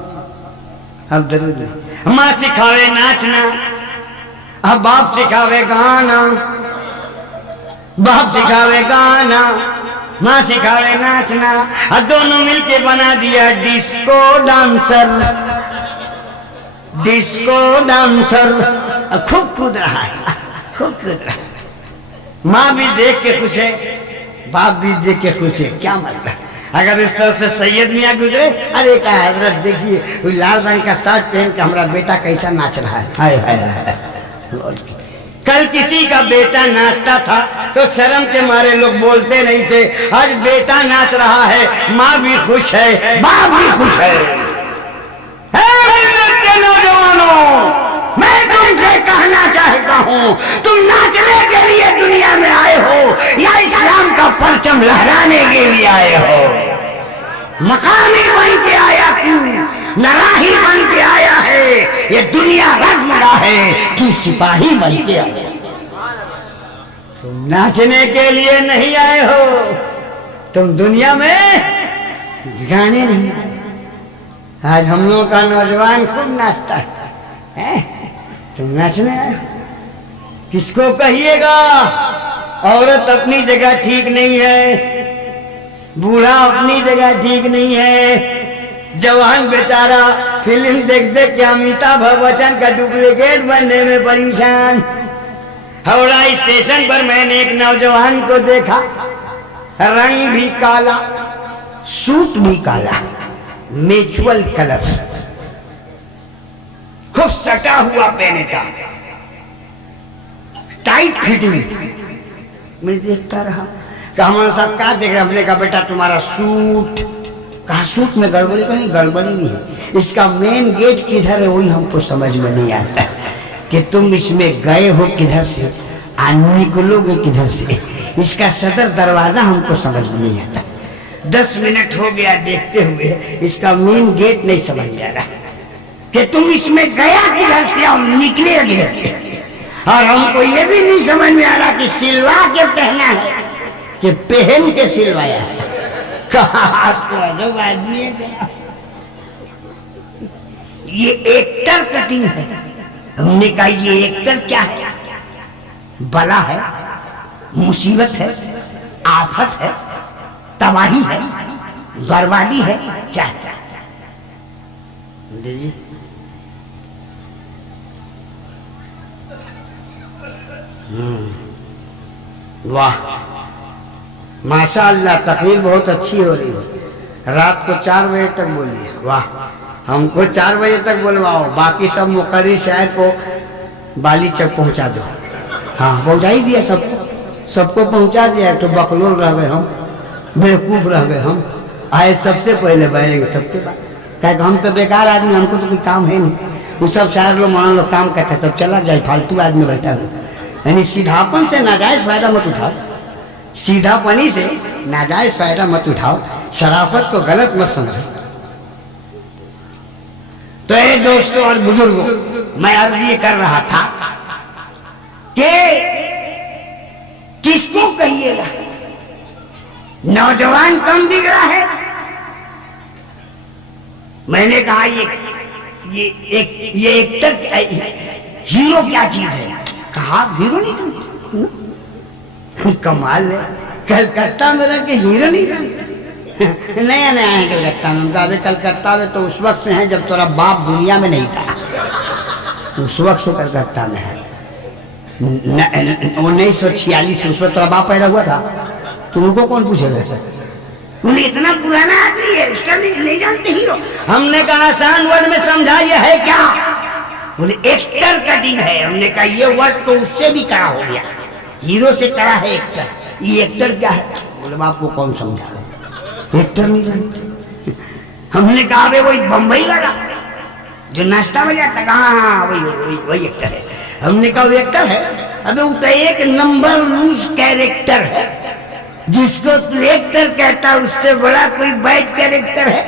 अब दरूद नहीं। माँ सिखावे नाचना, अब बाप सिखावे गाना, बाप सिखावे गाना, माँ सिखावे नाचना, और दोनों मिलके बना दिया डिस्को डांसर। डिस्को डांसर खूब कूद रहा है, खूब कूद रहा है। माँ भी देख के खुश है, बाप भी देख के खुश है। क्या मतलब? अगर इस तरफ से सैयद मियाँ गुजरे, अरे क्या हजरत देखिए लाल रंग का शर्ट पहन के हमारा बेटा कैसा नाच रहा है, हाय हाय। कल किसी का बेटा नाचता था तो शर्म के मारे लोग बोलते नहीं थे। आज बेटा नाच रहा है, माँ भी खुश है, बाप भी खुश है। के नौजवानों, मैं तुमसे कहना चाहता हूँ, तुम नाचने के लिए दुनिया में आए हो या इस्लाम का परचम लहराने के लिए आए हो? मकामी बन के आया क्यों? नराही बन के आया है? ये दुनिया रज़्मगाह है, तू सिपाही बन के आया। तुम नाचने के लिए नहीं आए हो, तुम दुनिया में गाने नहीं आए। आज हम लोगों का नौजवान खूब नाचता है, तुम नाचने आए? किसको कहिएगा औरत अपनी जगह ठीक नहीं है, बूढ़ा अपनी जगह ठीक नहीं है, जवान बेचारा फिल्म देख देख के अमिताभ बच्चन का डुप्लीकेट बनने में परेशान। हावड़ा स्टेशन पर मैंने एक नौजवान को देखा, रंग भी काला, सूट भी काला, म्यूचुअल कलर, खूब सटा हुआ पहने था, टाइट फिटिंग। मैं देखता रहा, हमारे साहब क्या देख रहे? हमने कहा बेटा तुम्हारा सूट, कहा सूट में गड़बड़ी तो नहीं? गड़बड़ी नहीं है, इसका मेन गेट किधर है वही हमको समझ में नहीं आता कि तुम इसमें गए हो किधर से और निकलोगे किधर से। इसका सदर दरवाजा हमको समझ में नहीं आता। 10 मिनट हो गया देखते हुए, इसका मेन गेट नहीं समझ में आ रहा कि तुम इसमें गया किधर से और निकले किधर से। और हमको ये भी नहीं समझ में आ रहा कि सिलवा के पहना है कि पहन के सिलवाया है। कहा तो अजब आदमी है, ये एक्टर कटिंग है। हमने कहा ये एक्टर क्या है? बला है, मुसीबत है, आफत है, तबाही है, बर्बादी है, क्या है? जी वाह माशाअल्लाह, तकरीर बहुत अच्छी हो रही है। रात को 4 बजे तक बोलिए। वाह, हमको 4 बजे तक बोलवाओ, बाकी सब मुकर्री शायर को बाली चक पहुंचा दो। हाँ पहुंचा ही दिया, सबको पहुंचा दिया। तो बकलोल रह गए हम, बेवकूफ रह गए हम। आए सबसे पहले बहेंगे सबके बाद, क्या हम तो बेकार आदमी, हमको तो कोई काम है नहीं। वो सब शायर लोग मौलाना लोग काम करते, सब चला जाए, फालतू आदमी बैठा हुआ। यानी सीधापन से नाजायज फायदा मत उठाओ, सीधापनी से नाजायज फायदा मत उठाओ, शराफत को गलत मत समझो। तो ये दोस्तों और बुजुर्गों, मैं अर्ज ये कर रहा था कि किसको कहिएगा नौजवान कम बिगड़ा है। मैंने कहा ये एक्टर हीरो क्या चीज है? कहा हीरो नहीं कमाल है, कलकत्ता में रह के हीरो नहीं जानते। नया नया है कलकत्ता में। अरे कलकत्ता में तो उस वक्त से है जब तेरा बाप दुनिया में नहीं था, उस वक्त से कलकत्ता में है। 1946 उस वक्त तेरा बाप पैदा हुआ था, तुमको कौन पूछेगा? उन्हें इतना पुराना आदमी है, इसका नहीं जानते हीरो। हमने कहा आसान वर्ड में समझा, ये है क्या? बोले एक्टर कटिंग है। हमने कहा ये वर्ड तो उससे भी कड़ा हो गया, हीरो से कड़ा है एक्टर। ये एक्टर क्या है? बोले बाप को कौन समझा, एक्टर नहीं जानते। हमने कहा वही बम्बई वाला जो नाश्ता बजाता, हाँ वही एक्टर है। हमने कहा वो एक्टर है? अबे वो तो एक नंबर लूज कैरेक्टर है, जिसको तू एक्टर कहता उससे बड़ा कोई बैड कैरेक्टर है।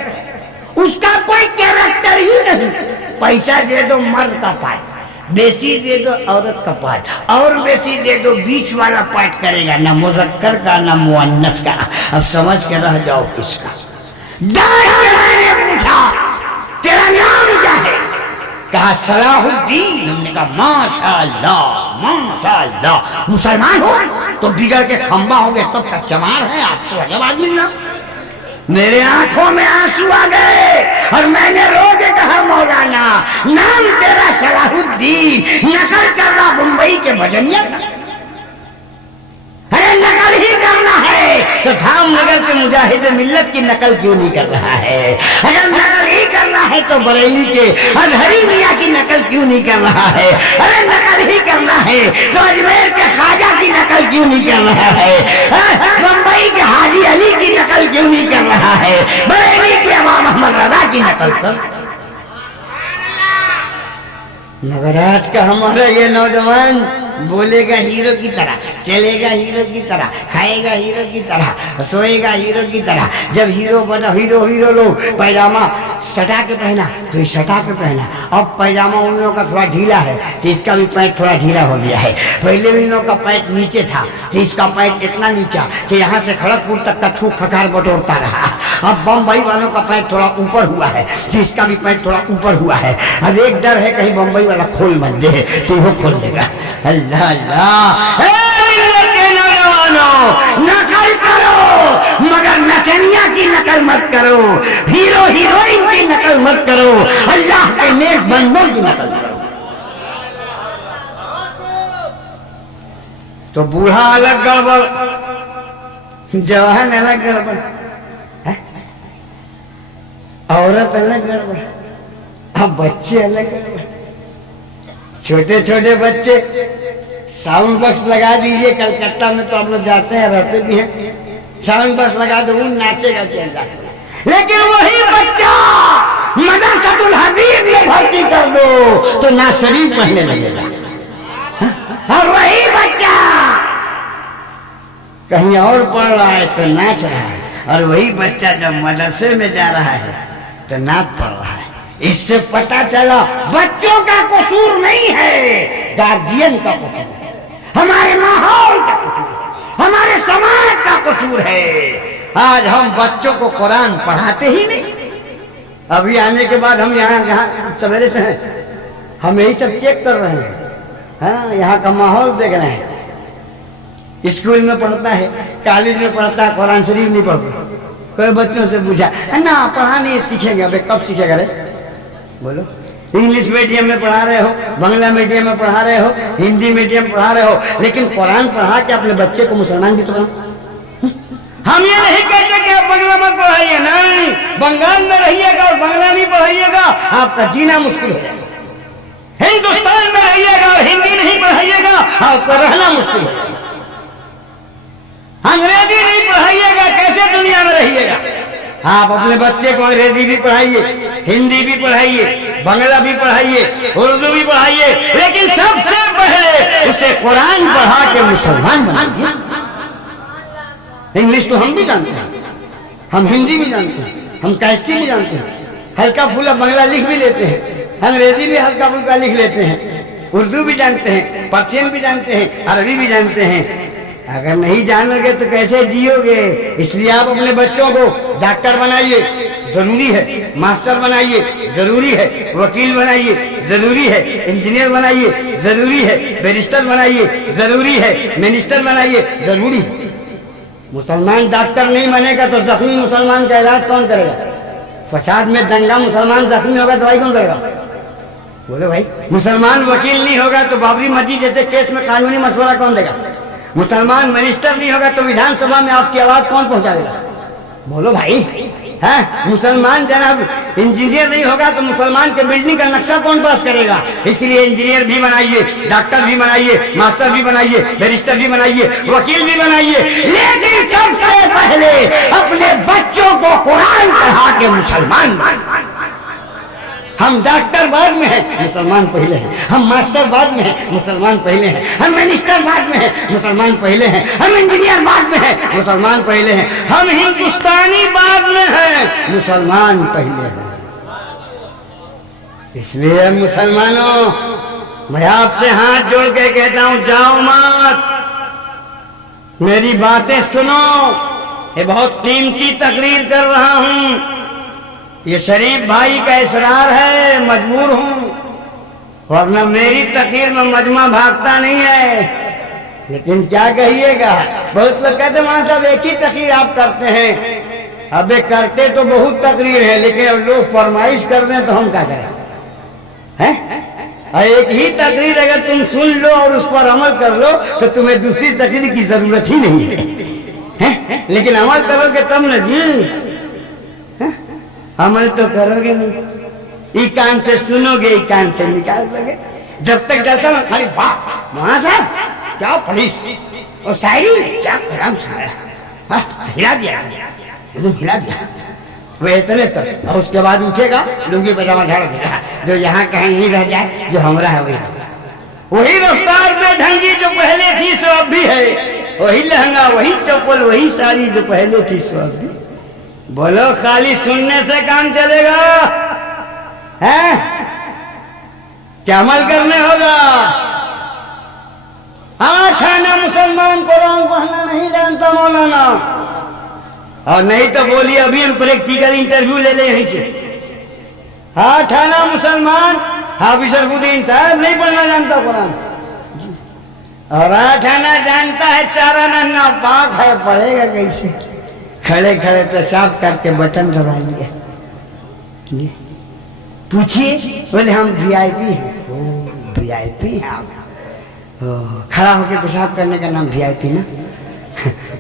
उसका कोई कैरेक्टर ही नहीं। पैसा दे दो मर्द का पार्ट, बेसी दे दो औरत का पार्ट, और बेसी दे दो बीच वाला पार्ट करेगा, ना मुज़क्कर का ना मुअन्नस का। अब समझ के रह जाओ किसका। मैंने पूछा तेरा नाम क्या है? कहा सलाहुद्दीन। हमने कहा माशाअल्लाह माशाअल्लाह, मुसलमान हो तो बिगड़ के खंबा होंगे तब तक चमार है आप तो अजब आदमी ना। मेरे आंखों में आंसू आ गए और मैंने रो के कहा मौलाना नाम तेरा सलाहुद्दीन, नकल कर रहा मुंबई के भजनिया। अरे नकल ही करना है तो धामनगर के मुजाहिद मिल्लत की नकल क्यों नहीं कर रहा है? अगर नकल ही करना है तो बरेली के अजहरी मियाँ की नकल क्यों नहीं कर रहा है? अरे नकल ही करना है तो अजमेर के ख्वाजा की नकल क्यों नहीं कर रहा है? मुंबई के हाजी अली की नकल क्यों नहीं कर रहा है? बरेली के इमाम अहमद रजा की नकल कर। मगर आज का हमारा ये नौजवान बोलेगा हीरो की तरह, चलेगा हीरो की तरह, खाएगा हीरो की तरह, सोएगा हीरो की तरह। जब हीरो बना हीरो लोग पैजामा सटा के पहना तो ये सटा के पहना। अब पैजामा उन लोगों का थोड़ा ढीला है तो इसका भी पैंट थोड़ा ढीला हो गया है। पहले भी इन लोगों का पैंट नीचे था तो इसका पैंट इतना नीचा कि यहाँ से खड़गपुर तक का थूक खकार बटोरता रहा। अब बम्बई वालों का पैंट थोड़ा ऊपर हुआ है तो इसका भी पैंट थोड़ा ऊपर हुआ है। अब एक डर है कहीं बम्बई वाला खोल मत दे तो वो खोल देगा। अल्लाह अल्लाह नकल करो, मगर नचनिया की नकल मत करो, हीरो हीरोइन की नकल मत करो, अल्लाह के नेक बंदों की नकल करो। तो बूढ़ा अलग गड़बड़, जवान अलग गड़बड़, औरत अलग गड़बड़, अब बच्चे अलग गड़बड़। छोटे छोटे बच्चे, साउंड बॉक्स लगा दीजिए, कलकत्ता में तो आप लोग जाते हैं, रहते भी हैं, साउंड बॉक्स लगा दो, नाचेगा चलता। लेकिन वही बच्चा मदरसतुल हबीब में भर्ती कर दो तो ना शरीफ पढ़ने लगेगा, और वही बच्चा कहीं और पढ़ रहा है तो नाच रहा है, और वही बच्चा जब मदरसे में जा रहा है तो नाच पढ़ रहा है। इससे पता चला बच्चों का कसूर नहीं है, गार्जियन का कसूर है, हमारे माहौल का कसूर है, हमारे समाज का कसूर है। आज हम बच्चों को कुरान पढ़ाते ही नहीं। अभी आने के बाद हम यहाँ सवेरे से हैं, हम यही सब चेक कर रहे हैं, हाँ, यहाँ का माहौल देख रहे हैं। स्कूल में पढ़ता है, कॉलेज में पढ़ता है, कुरान शरीफ नहीं पढ़ता। कोई बच्चों से पूछा ना पढ़ा नहीं सीखेंगे, अबे कब सीखेगा रे? बोलो, इंग्लिश मीडियम में पढ़ा रहे हो, बांग्ला मीडियम में पढ़ा रहे हो, हिंदी मीडियम में पढ़ा रहे हो, लेकिन कुरान पढ़ा के अपने बच्चे को मुसलमान भी तो बनाओ। हम ये नहीं कहते कि आप बांग्ला मत पढ़ाइए, नहीं, बंगाल में रहिएगा और बांग्ला नहीं पढ़ाइएगा, आपका जीना मुश्किल हो जाएगा। हिंदुस्तान में रहिएगा और हिंदी नहीं पढ़ाइएगा, आपका रहना मुश्किल हो जाएगा। अंग्रेजी नहीं पढ़ाइएगा, कैसे दुनिया में रहिएगा? आप अपने बच्चे को अंग्रेजी भी पढ़ाइए, हिंदी भी पढ़ाइए, बांग्ला भी पढ़ाइए, उर्दू भी पढ़ाइए, लेकिन सबसे पहले उसे कुरान पढ़ा के मुसलमान बनाइए। इंग्लिश तो हम भी जानते हैं, हम हिंदी भी जानते हैं, हम कैस्टी भी जानते हैं, हल्का फुल्का बांग्ला लिख भी लेते हैं, अंग्रेजी भी हल्का फुल्का लिख लेते हैं, उर्दू भी जानते हैं, पर्शियन भी जानते हैं, अरबी भी जानते हैं। अगर नहीं जानोगे तो कैसे जियोगे? इसलिए आप अपने बच्चों को डॉक्टर बनाइए, जरूरी है, मास्टर बनाइए, जरूरी है, वकील बनाइए, जरूरी है, इंजीनियर बनाइए, जरूरी है, बैरिस्टर बनाइए, जरूरी है, मिनिस्टर बनाइए, जरूरी है। मुसलमान डॉक्टर नहीं बनेगा तो जख्मी मुसलमान का इलाज कौन करेगा? फसाद में दंगा मुसलमान जख्मी होगा, दवाई कौन करेगा? बोलो भाई। मुसलमान वकील नहीं होगा तो बाबरी मस्जिद जैसे केस में कानूनी मशवरा कौन देगा? मुसलमान मिनिस्टर नहीं होगा तो विधानसभा में आपकी आवाज कौन पहुंचाएगा? बोलो भाई। है, मुसलमान जनाब इंजीनियर नहीं होगा तो मुसलमान के बिल्डिंग का नक्शा कौन पास करेगा? इसलिए इंजीनियर भी बनाइए, डॉक्टर भी बनाइए, मास्टर भी बनाइए, बैरिस्टर भी बनाइए, वकील भी बनाइए, लेकिन सबसे पहले अपने बच्चों को कुरान पढ़ा के मुसलमान बनाइए। हम डॉक्टर बाद में हैं, मुसलमान पहले हैं, हम मास्टर बाद में हैं, मुसलमान पहले हैं, हम मिनिस्टर बाद में हैं, मुसलमान पहले हैं, हम इंजीनियर बाद में हैं, मुसलमान पहले हैं, हम हिंदुस्तानी बाद में हैं, मुसलमान पहले हैं। इसलिए मुसलमानों, मैं आपसे हाथ जोड़ के कहता हूं, जाओ मत, मेरी बातें सुनो। ये बहुत कीमती तकरीर कर रहा हूं, ये शरीफ भाई का इसरार है, मजबूर हूं, वरना मेरी तकरीर में मजमा भागता नहीं है। लेकिन क्या कहिएगा, बहुत लोग कहते हैं साहब एक ही तकरीर आप करते हैं। अबे करते तो बहुत तकरीर है, लेकिन अब लोग फरमाइश कर दें तो हम क्या करें? हैं? एक ही तकरीर अगर तुम सुन लो और उस पर अमल कर लो तो तुम्हें दूसरी तकरीर की जरूरत ही नहीं है। लेकिन अमल करोगे तब न जी, अमल तो करोगे नहीं, ई कान से सुनोगे, ई कान से निकाल दोगे। जब तक डरता ना खाली वाह मौलाना साहब क्या पुलिस और शायरी क्या कलाम सुनाया, हिला दिया, हिला दिया, वो इतने तक। और उसके बाद उठेगा, लुंगी पजामा झाड़ देगा, जो यहाँ कहीं नहीं रह जाए, जो हमारा है वही रफ्तार में ढंगी जो पहले थी सो अब भी है, वही लहंगा, वही चप्पल, वही साड़ी जो पहले थी सो अब भी। बोलो, खाली सुनने से काम चलेगा? है क्या अमल करने होगा? आना मुसलमान कुरान पढ़ना नहीं जानता मौलाना, और नहीं तो बोलिए अभी हम प्रैक्टिकल इंटरव्यू ले ले यहीं से। आना मुसलमान हाफिज शरफुद्दीन साहब नहीं पढ़ना जानता कुरान, और 8 आना जानता है, 4 आना नापाक है, पढ़ेगा कैसे? खड़े खड़े पेशाब करके बटन दबा लिया। पूछिए, बोले हम वीआईपी हैं। ओ वीआईपी हैं आप? खड़ा होकर पेशाब करने का नाम वीआईपी ना?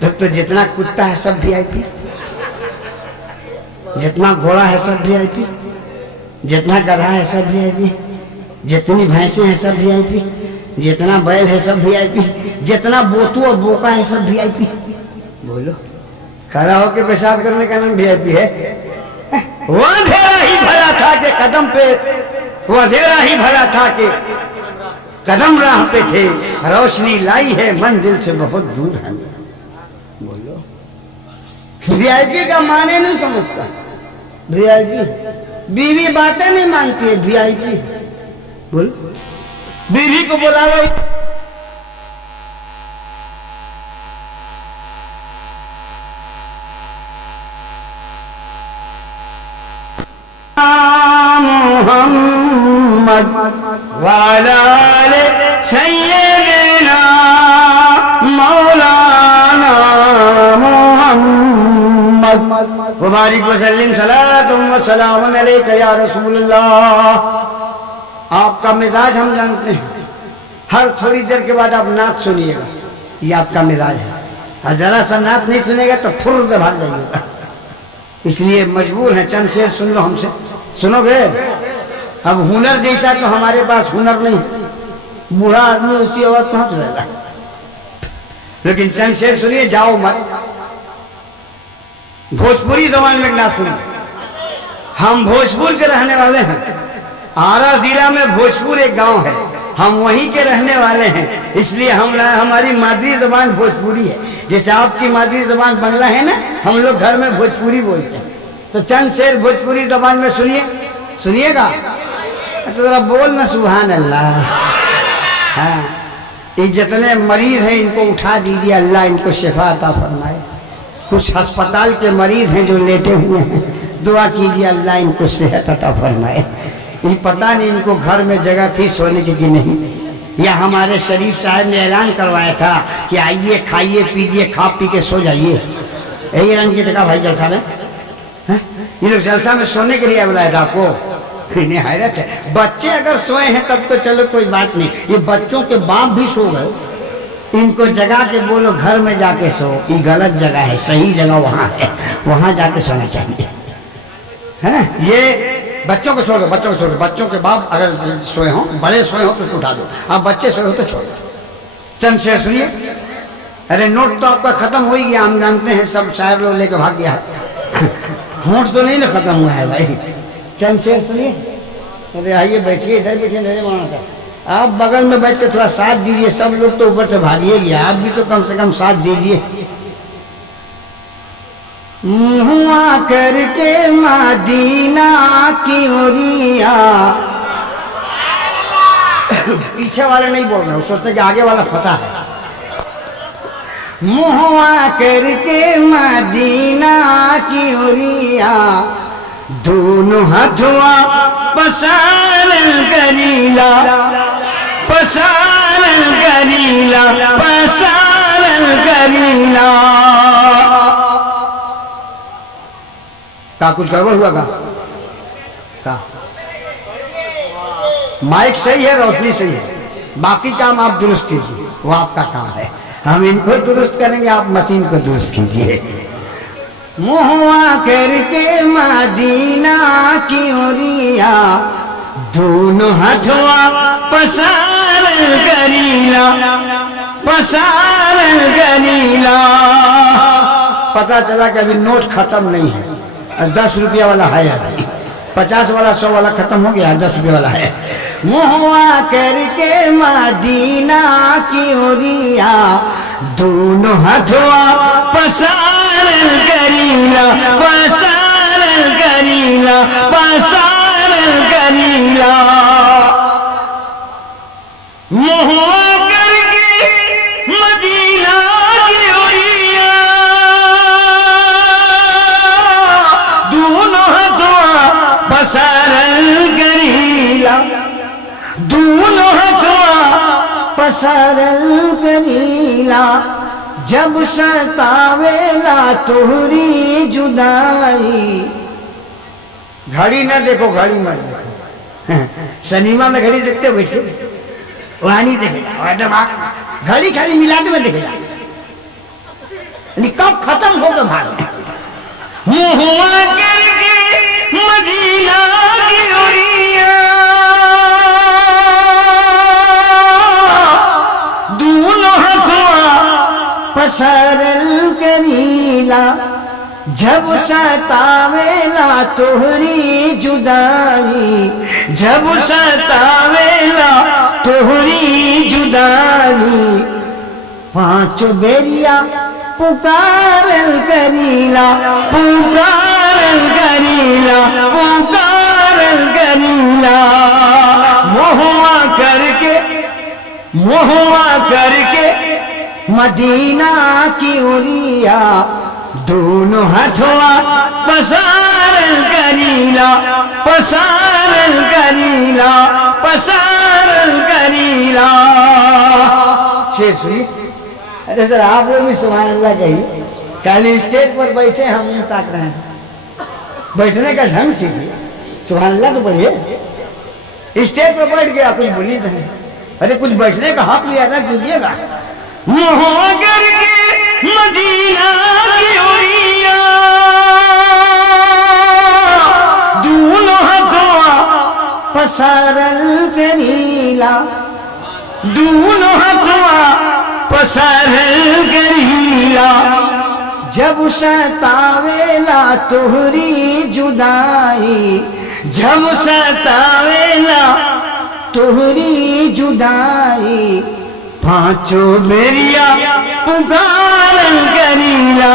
तब तो जितना कुत्ता है सब वीआईपी, जितना घोड़ा है सब वीआईपी, जितना गधा है सब वीआईपी, जितनी भैंसे हैं सब वीआईपी, जितना बैल है सब वीआईपी, जितना बोतू और बोका है सब वीआईपी। बोलो, खड़ा होकर पेशाब करने का नाम वीआईपी है? वो अंधेरा ही भरा था कि कदम पे, वो अंधेरा ही भरा था कि कदम राह पे थे, रोशनी लाई है मंजिल से बहुत दूर है। बोलो, वीआईपी का माने नहीं समझता। वीआईपी बीवी बातें नहीं मानती है, वीआईपी। बोलो, बीवी को बुलावा, मोहम्मद वाला सैयदना मौलाना मोहम्मद मुबारक वसल्लम सलातुम व सलामुन अलैका या रसूलल्लाह। आपका मिजाज हम जानते हैं, हर थोड़ी देर के बाद आप नात सुनिएगा, ये आपका मिजाज है। और जरा सा नात नहीं सुनेगा तो फुर्र से भाग जाइएगा। इसलिए मजबूर हैं, चंद शेर सुन लो हमसे। सुनोगे? अब हुनर जैसा तो हमारे पास हुनर नहीं, बूढ़ा आदमी उसी आवाज पहुंच जाएगा। लेकिन चंद शेर सुनिए, जाओ मत। भोजपुरी जबान में ना सुनिए। हम भोजपुर के रहने वाले हैं, आरा जिला में भोजपुर एक गांव है, हम वहीं के रहने वाले हैं, इसलिए हमारी मादरी जबान भोजपुरी है। जैसे आपकी मादरी जबान बांग्ला है ना, हम लोग घर में भोजपुरी बोलते हैं। तो चंद शेर भोजपुरी जबान में सुनिए, सुनिएगा तो जरा बोल ना सुभान अल्लाह। हाँ, ये जितने मरीज हैं इनको उठा दीजिए, अल्लाह इनको शिफा अता फरमाए। कुछ अस्पताल के मरीज हैं जो लेटे हुए हैं, दुआ कीजिए अल्लाह इनको सेहत अता फरमाए। ये पता नहीं इनको घर में जगह थी सोने की कि नहीं, या हमारे शरीफ साहब ने ऐलान करवाया था कि आइए खाइए पीजिए खा पी के सो जाइए। यही ऐलान किया था भाई जलसा में। ये लोग जलसा में सोने के लिए बुलाया था आपको? इन्हें हैरत है। बच्चे अगर सोए हैं तब तो चलो कोई बात नहीं, ये बच्चों के बाप भी सो गए, इनको जगा के बोलो घर में जाके सो। ये गलत जगह है, सही जगह वहाँ है, वहाँ जाके सोना चाहिए। है ये बच्चों को छोड़ो, बच्चों को छोड़ो। बच्चों के बाप अगर सोए हो, बड़े सोए हो तो उसको उठा दो, आप बच्चे सोए हो तो छोड़ो। चंद शेर सुनिए। अरे नोट तो आपका खत्म हो ही गया, हम जानते हैं, सब शायर लोग लेके भाग गया है। होंठ तो नहीं ना खत्म हुआ है भाई। चंद शेर सुनिए। अरे आइए बैठिए, इधर बैठिए, नहीं माना था आप बगल में बैठ के थोड़ा साथ दीजिए। सब लोग तो ऊपर से भागिए गया, आप भी तो कम से कम साथ दीजिए। मुआ करके मदीना की ओरिया। पीछे वाले नहीं बोल रहे, सोचते कि आगे वाला फंसा है। मुआ करके मदीना की ओरिया, दोनों हथुआ पसारन करीला, पसारन करीला, पसारन करीला। का कुछ गड़बड़ हुआ का? माइक सही है, रोशनी सही है, बाकी काम आप दुरुस्त कीजिए, वो आपका काम है। हम इनको दुरुस्त करेंगे, आप मशीन को दुरुस्त कीजिए। मुआ करके मदीना की ओरिया, दोनों हथुआ पसारन करीला, पसारन करीला। पता चला कि अभी नोट खत्म नहीं है, 10 रुपया वाला है अभी, 50 वाला 100 वाला खत्म हो गया, 10 रुपये वाला है। मुआ करके मदीना की ओरिया, दोनों हथुआ पसारन करीला, पसारन करीला, पसारन करीला। मुआ करके मदीना की ओरिया, दोनों हथुआ पसारन करीला, दोनों हथुआ पसरल करीला, जब सतावेला तोहरी जुदाई। घड़ी ना देखो, घड़ी मत देखो। सिनेमा में घड़ी देखते हो बैठ के, वहां नहीं देखेगा, दिमाग घड़ी खाली मिलाते में देखेगा, कब खत्म हो तो भाग। मुहुआ करके मदीना की ओरिया, दूनो हथुआ पसरल करीला, जब सतावेला तोहरी जुदाई, जब सतावेला तोहरी जुदाई। पांचों बेरिया पुकारल करीला, पुकारल करीला, पुकारल करीला। मोहुआ करके मदीना की ओरिया, दोनों हथुआ पसारल करीला, पसारल करीला, पसारल करीला। शेर सुनिए। अरे सर आप लोग भी सुभान अल्लाह कहिए। कल स्टेज पर बैठे हम ताक रहे हैं, बैठने का ढंग सीखिए, सुभान अल्लाह तो पढ़िए। स्टेज पर बैठ गया कुछ बोली नहीं, अरे कुछ बैठने का हक भी अदा कीजिएगा। मोह करके मदीना की ओरिया, दूनो हथुआ पसारल करीला, दूनो हथुआ पसारल करीला। जब सतावेला तोहरी जुदाई, जब सतावेला तोहरी जुदाई। पांचों बेरिया पुकारल करीला,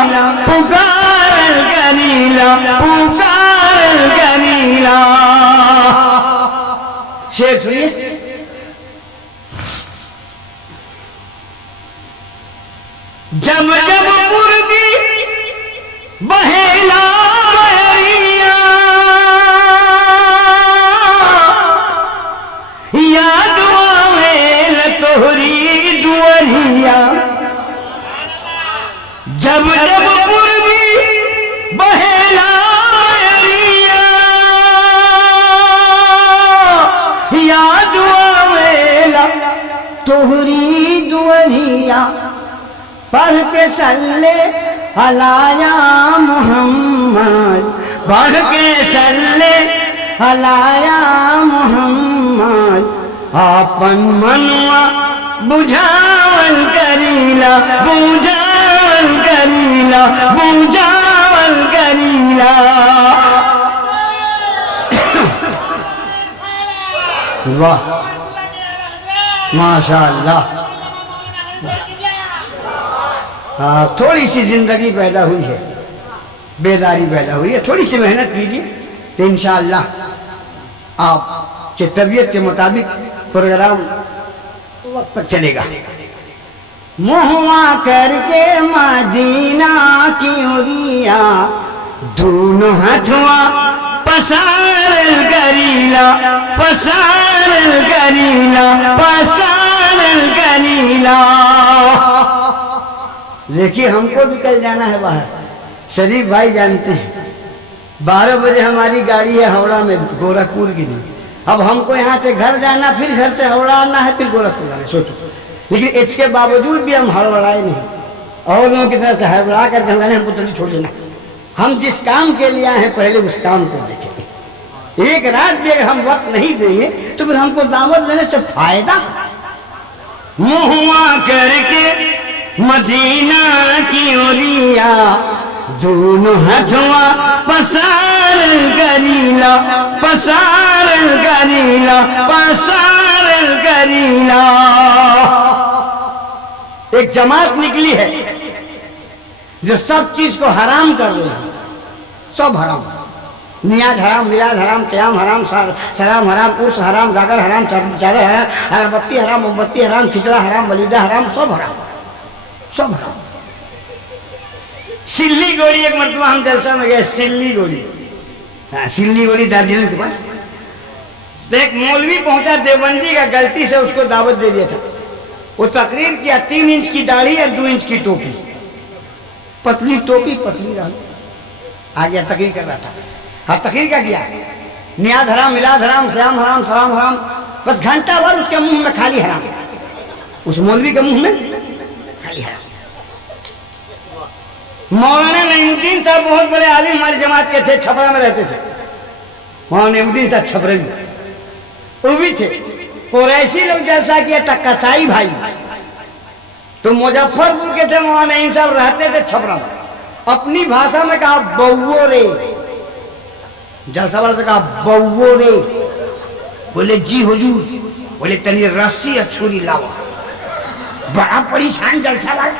पुकारल करीला, पुकारल करीला। शेर सुनिए। जब जब पूर्वी बहेला बहरिया, याद आवेल तोहरी दुअरिया। जब जब पूर्वी बहेला बहरिया, याद आवेला तोहरी दुअरिया। पढ़ के सल्ले अलाया मोहम्मद, पढ़ के सल्ले अलाया मोहम्मद। आपन मनवा बुझावल करीला, बुझावल करीला, बुझावल करीला। वाह माशाअल्लाह। थोड़ी सी जिंदगी पैदा हुई है, बेदारी पैदा हुई है, थोड़ी सी मेहनत कीजिए तो इंशाअल्लाह आपके तबीयत के मुताबिक प्रोग्राम वक्त तक चलेगा। मुहुआ करके मदीना की ओरिया, दोनों हथुआ पसारल करीला, पसारल करीला, पसारल करीला। देखिए हमको भी कल जाना है बाहर, शरीफ भाई जानते हैं 12 बजे हमारी गाड़ी है हावड़ा में, गोरखपुर की नहीं। अब हमको यहाँ से घर जाना, फिर घर से हावड़ा आना है, फिर गोरखपुर जाना है, सोचो। लेकिन इसके बावजूद भी हम हड़बड़ाए नहीं, और लोगों की तरह से हड़बड़ा करके हमको तो नहीं छोड़ देना। हम जिस काम के लिए आए हैं पहले उस काम को देखें। एक रात भी अगर हम वक्त नहीं देंगे तो फिर हमको दावत देने से फायदा। मुहुआ करके मदीना की ओरिया, दोनों हथुआ पसारल करीला, पसारल करीला, पसारल करीला। एक जमात निकली है जो सब चीज को हराम कर रही है, सब हराम। नियाज हराम, मिलाद हराम, क़याम हराम, सलाम हराम, उर्स हराम, गागर हराम, चादर हराम, अगरबत्ती हराम, मोमबत्ती हराम, खिचड़ा हराम, मलीदा हराम, सब हराम, सब हराम। सिल्ली गोरी, एक मरतबा हम जलसा में गए, सिल्ली गोरी, हाँ सिल्ली गोरी दार्जिलिंग के पास। तो एक मौलवी पहुंचा देवबंदी का, गलती से उसको दावत दे दिया था। वो तकरीर किया 3 इंच की दाढ़ी और 2 इंच की टोपी, पतली टोपी पतली दाढ़ी, आ गया तकरीर कर रहा था। हाँ तकरीर क्या किया, नियाद हराम मिलाद हराम श्याम हराम सलाम हराम, बस घंटा भर उसके मुंह में खाली हराम, उस मौलवी के मुंह में खाली हराम। मौलाना नईमुद्दीन साहब बहुत बड़े आलिम हमारी जमात के थे, छपरा में रहते थे। मौलाना नईमुद्दीन साहब छपरे वो भी थे। कुरैशी लोग जलसा किया था, कसाई भाई तो मुजफ्फरपुर के थे। मौलाना नईम साहब रहते थे छपरा में। अपनी भाषा में कहा बउओ रे, जलसा वाले से कहा बउओ रे, बोले जी हुजूर, बोले तनी रस्सी और छुरी लाओ। बड़ा परेशान जलसा वाला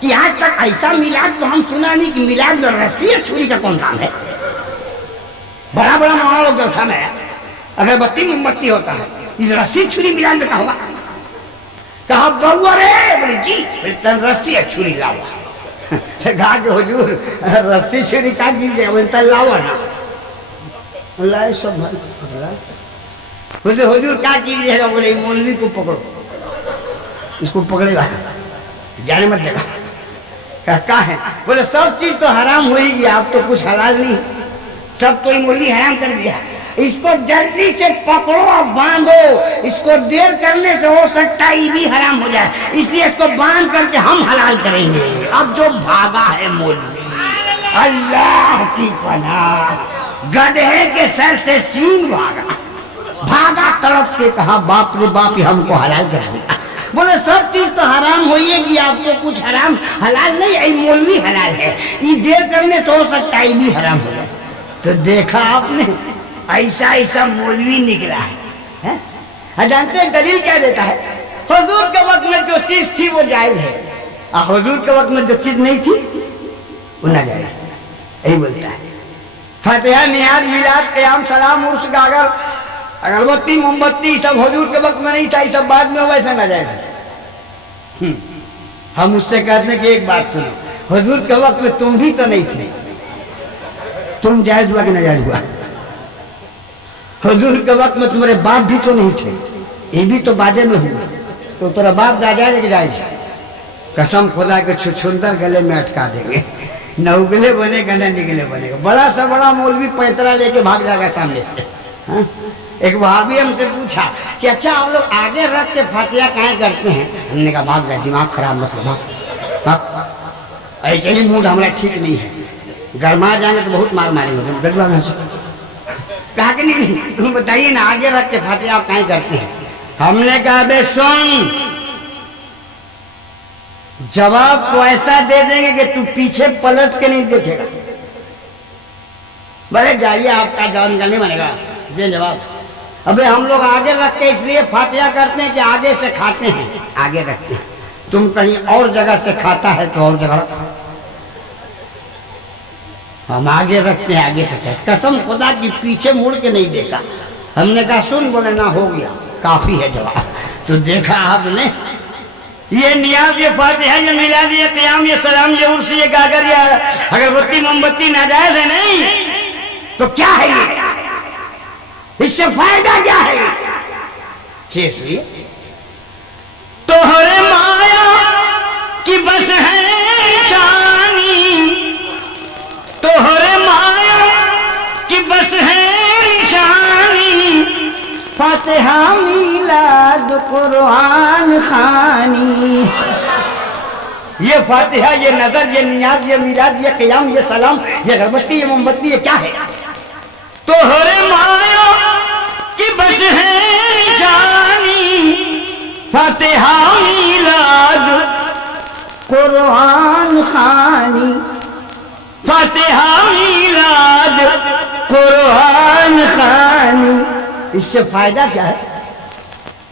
कि आज तक ऐसा मिलाद तो हम सुना नहीं कि मिलाद में रस्सी और छुरी का कौन काम है। बड़ा बड़ा मौलाना लोग जलसा में अगरबत्ती मोमबत्ती होता है, इस रस्सी छुरी मिलाद में कहा कहा बउआ रे, बोले जी, बोले तन रस्सी और छुरी लाओ। कहा कि हुजूर रस्सी छुरी क्या कीजिए, बोले तन लाओ ना। अल्लाह सब बोले हुजूर क्या कीजिएगा, बोले मौलवी को पकड़ो, इसको पकड़ेगा जाने मत देगा। क्या है, बोले सब चीज तो हराम होगी, आप तो कुछ हलाल नहीं, सब तो मौलवी हराम कर दिया, इसको जल्दी से पकड़ो और बांधो, इसको देर करने से हो सकता है ये भी हराम हो जाए, इसलिए इसको बांध करके हम हलाल करेंगे। अब जो भागा है मौलवी, अल्लाह की पनाह, गधे के सर से सींग भागा, भागा तड़प के कहा बाप रे बाप हमको हलाल कर दिया। बोले सब चीज तो हराम होइएगी, आपको कुछ हराम हलाल नहीं, ये मौलवी हलाल है, ये देर करने से हो सकता है ये भी हराम हो जाए। तो देखा आपने ऐसा ऐसा मौलवी निकला है, है? जानते हैं दलील क्या देता है, हुजूर के वक्त में जो चीज थी वो जायज है, और हुजूर के वक्त में जो चीज नहीं थी वो ना जायज, यही बोलता है। फतेहा नियाज मिलाद क़याम सलाम उर्स गागर अगरबत्ती मोमबत्ती सब हुजूर के वक्त में नहीं था, सब बाद में वैसा ना जाए। हम उससे कहते हैं कि एक बात सुनो, हुजूर के वक्त में तुम भी तो नहीं थे, तुम जायज हुआ कि ना जायज हुआ? हुजूर के वक्त में तुम्हारे बाप भी तो नहीं थे, ये भी तो बादे में हुआ, तो तेरा बाप नाजायज कि जायज? कसम खुदा के छुछुंदर गले में अटका देंगे, न उगले बनेगा न निगले बनेगा। बड़ा सा बड़ा मौलवी पैतरा लेके भाग जाएगा सामने से। हाँ? एक वहाबी हमसे पूछा कि अच्छा आप लोग आगे रख के फातिहा काहे करते हैं? हमने कहा भाग जाए, दिमाग खराब मत लो, भाग, ऐसे ही मूड हमारा ठीक नहीं है, गरमा जाएंगे तो बहुत मार मारेंगे। कहा कि नहीं तुम बताइए ना, आगे रख के फातिहा आप काहे करते हैं? हमने कहा बे सुन, जवाब तो ऐसा दे देंगे कि तू पीछे पलट के नहीं देखेगा। बोले जाइए आपका जवान नहीं बनेगा, ये जवाब। अबे हम लोग आगे रख के इसलिए फातिहा करते हैं कि आगे से खाते हैं, आगे रखते हैं। तुम कहीं और जगह से खाता है तो और जगह रखो, हम आगे रखते हैं, आगे तक। कसम खुदा की पीछे मुड़ के नहीं देखा। हमने कहा सुन, बोले ना हो गया, काफी है जवाब। तो देखा आपने, ये नियाज, ये फातिहा, ये मिलाद, ये क़याम, ये सलाम, ये उर्स, ये गागर, ये अगरबत्ती मोमबत्ती नाजायज है नहीं तो क्या है ये? इससे फायदा क्या है? सुनिए, तोहरे माया की बस है निशानी, तोहरे माया की बस है निशानी, फातिहा मिलाद कुरान खानी। ये फातिहा, ये नजर, ये नियाज, ये मिलाद, ये क़याम, ये सलाम, ये अगरबत्ती, ये मोमबत्ती, ये क्या है? तोहरे माया की बस है निशानी, फातिहा मिलाद कुरान खानी, फातिहा मिलाद कुरान खानी। इससे फायदा क्या है?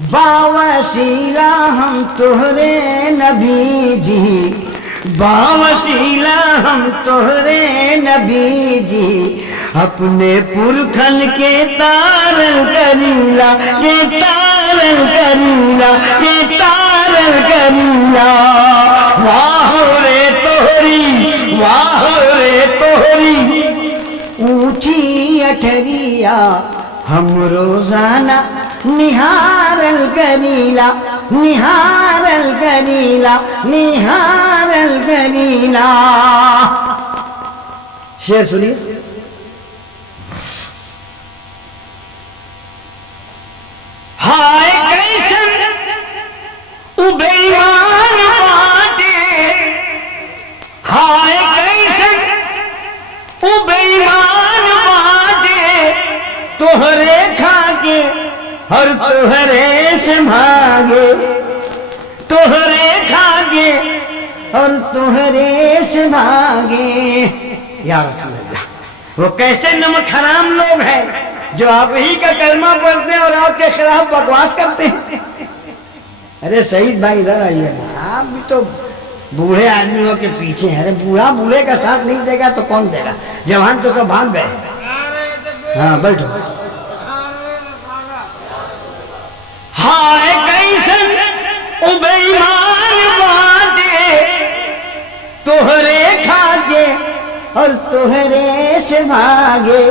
बावसीला हम तोहरे नबी जी, बावसीला हम तोहरे नबी जी, अपने पुरखन के तारन करीला, के तारन करीला, के तारन करीला। वाह रे तोहरी, वाह रे तोहरी ऊंची अठरिया, हम रोजाना निहारल करीला, निहारल करीला, निहारल करीला। शेर सुनिए। हाय कैसन बेईमान बाटे, हाय कैसन बेईमान बाटे, तोहरे खाके और तोहरे से भागे, तोहरे खाके और तोहरे से भागे। या रसूल अल्लाह, वो कैसे नमक हराम लोग हैं जो आप ही का कलमा पढ़ते हैं और आपके खिलाफ बकवास करते हैं। अरे शहीद भाई इधर आइए ना, आप भी तो बूढ़े आदमियों के पीछे हैं। अरे बूढ़ा बूढ़े का साथ नहीं देगा तो कौन देगा? जवान तो सब भाग गए। हाँ बैठो। हाय कैसन बेईमान बाटे, तोहरे खाके और तोहरे से भागे,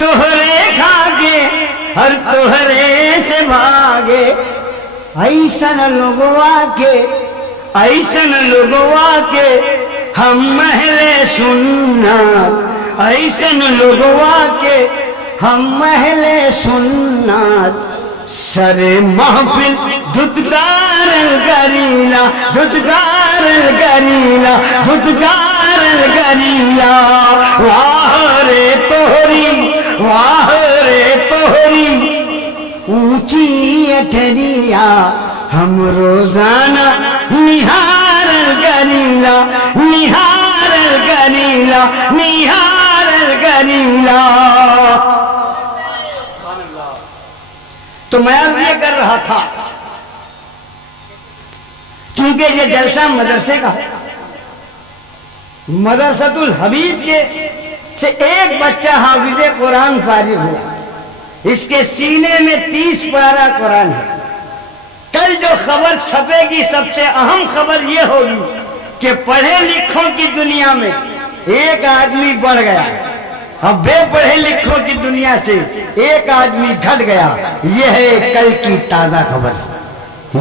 तोहरे खाके और तोहरे से भागे। ऐसन लोगवा के, ऐसन लोगवा के हम महले सुन्नत, ऐसन लोगवा के हम महले सुन्नत। सरे महफिल धुतकारल करीला, धुतकारल करीला, धुतकारल करीला। वाह रे तोहरी, वाह रे तोहरी ऊंची अठरिया, हम रोजाना निहारल करीला, निहारल करीला, निहारल करीला। तो मैं अब ये कर रहा था, चूंकि ये जलसा मदरसे का, मदरसतुल हबीब के से एक बच्चा हाफिज़े कुरान फारिग हुआ, इसके सीने में 30 पारा कुरान है। कल जो खबर छपेगी सबसे अहम खबर ये होगी कि पढ़े लिखों की दुनिया में एक आदमी बढ़ गया, अब बेपढ़े लिखों की दुनिया से एक आदमी घट गया। यह है कल की ताजा खबर,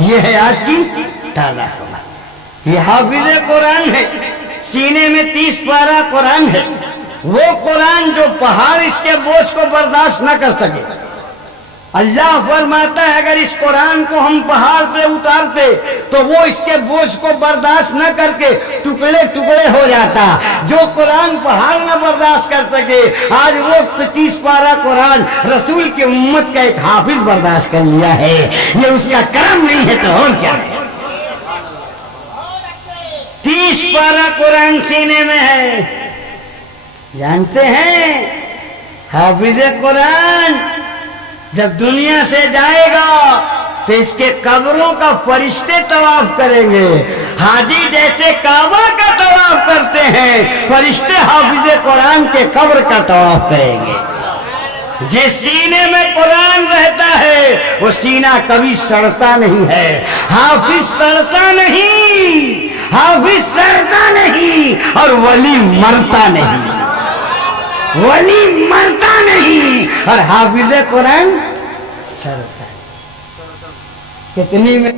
यह है आज की ताजा खबर। यह हाफिज़े कुरान है, सीने में 30 पारा कुरान है। वो कुरान जो पहाड़ इसके बोझ को बर्दाश्त न कर सके। अल्लाह फरमाता है अगर इस कुरान को हम पहाड़ पे उतारते तो वो इसके बोझ को बर्दाश्त न करके टुकड़े टुकड़े हो जाता। जो कुरान पहाड़ न बर्दाश्त कर सके, आज वो 30 पारा कुरान रसूल की उम्मत का एक हाफिज बर्दाश्त कर लिया है। ये उसका करम नहीं है तो और क्या है। 30 पारा कुरान सीने में है। जानते हैं हाफिज़े कुरान जब दुनिया से जाएगा तो इसके कब्रों का फरिश्ते तवाफ करेंगे। हाजी जैसे काबा का तवाफ करते हैं, फरिश्ते हाफिज़े कुरान के कब्र का तवाफ करेंगे। जिस सीने में कुरान रहता है वो सीना कभी सड़ता नहीं है। हाफिज सड़ता नहीं, हाफिज सड़ता नहीं और वली मरता नहीं, वली मरता नहीं और हाफिज़े कुरान सड़ता है। कितनी में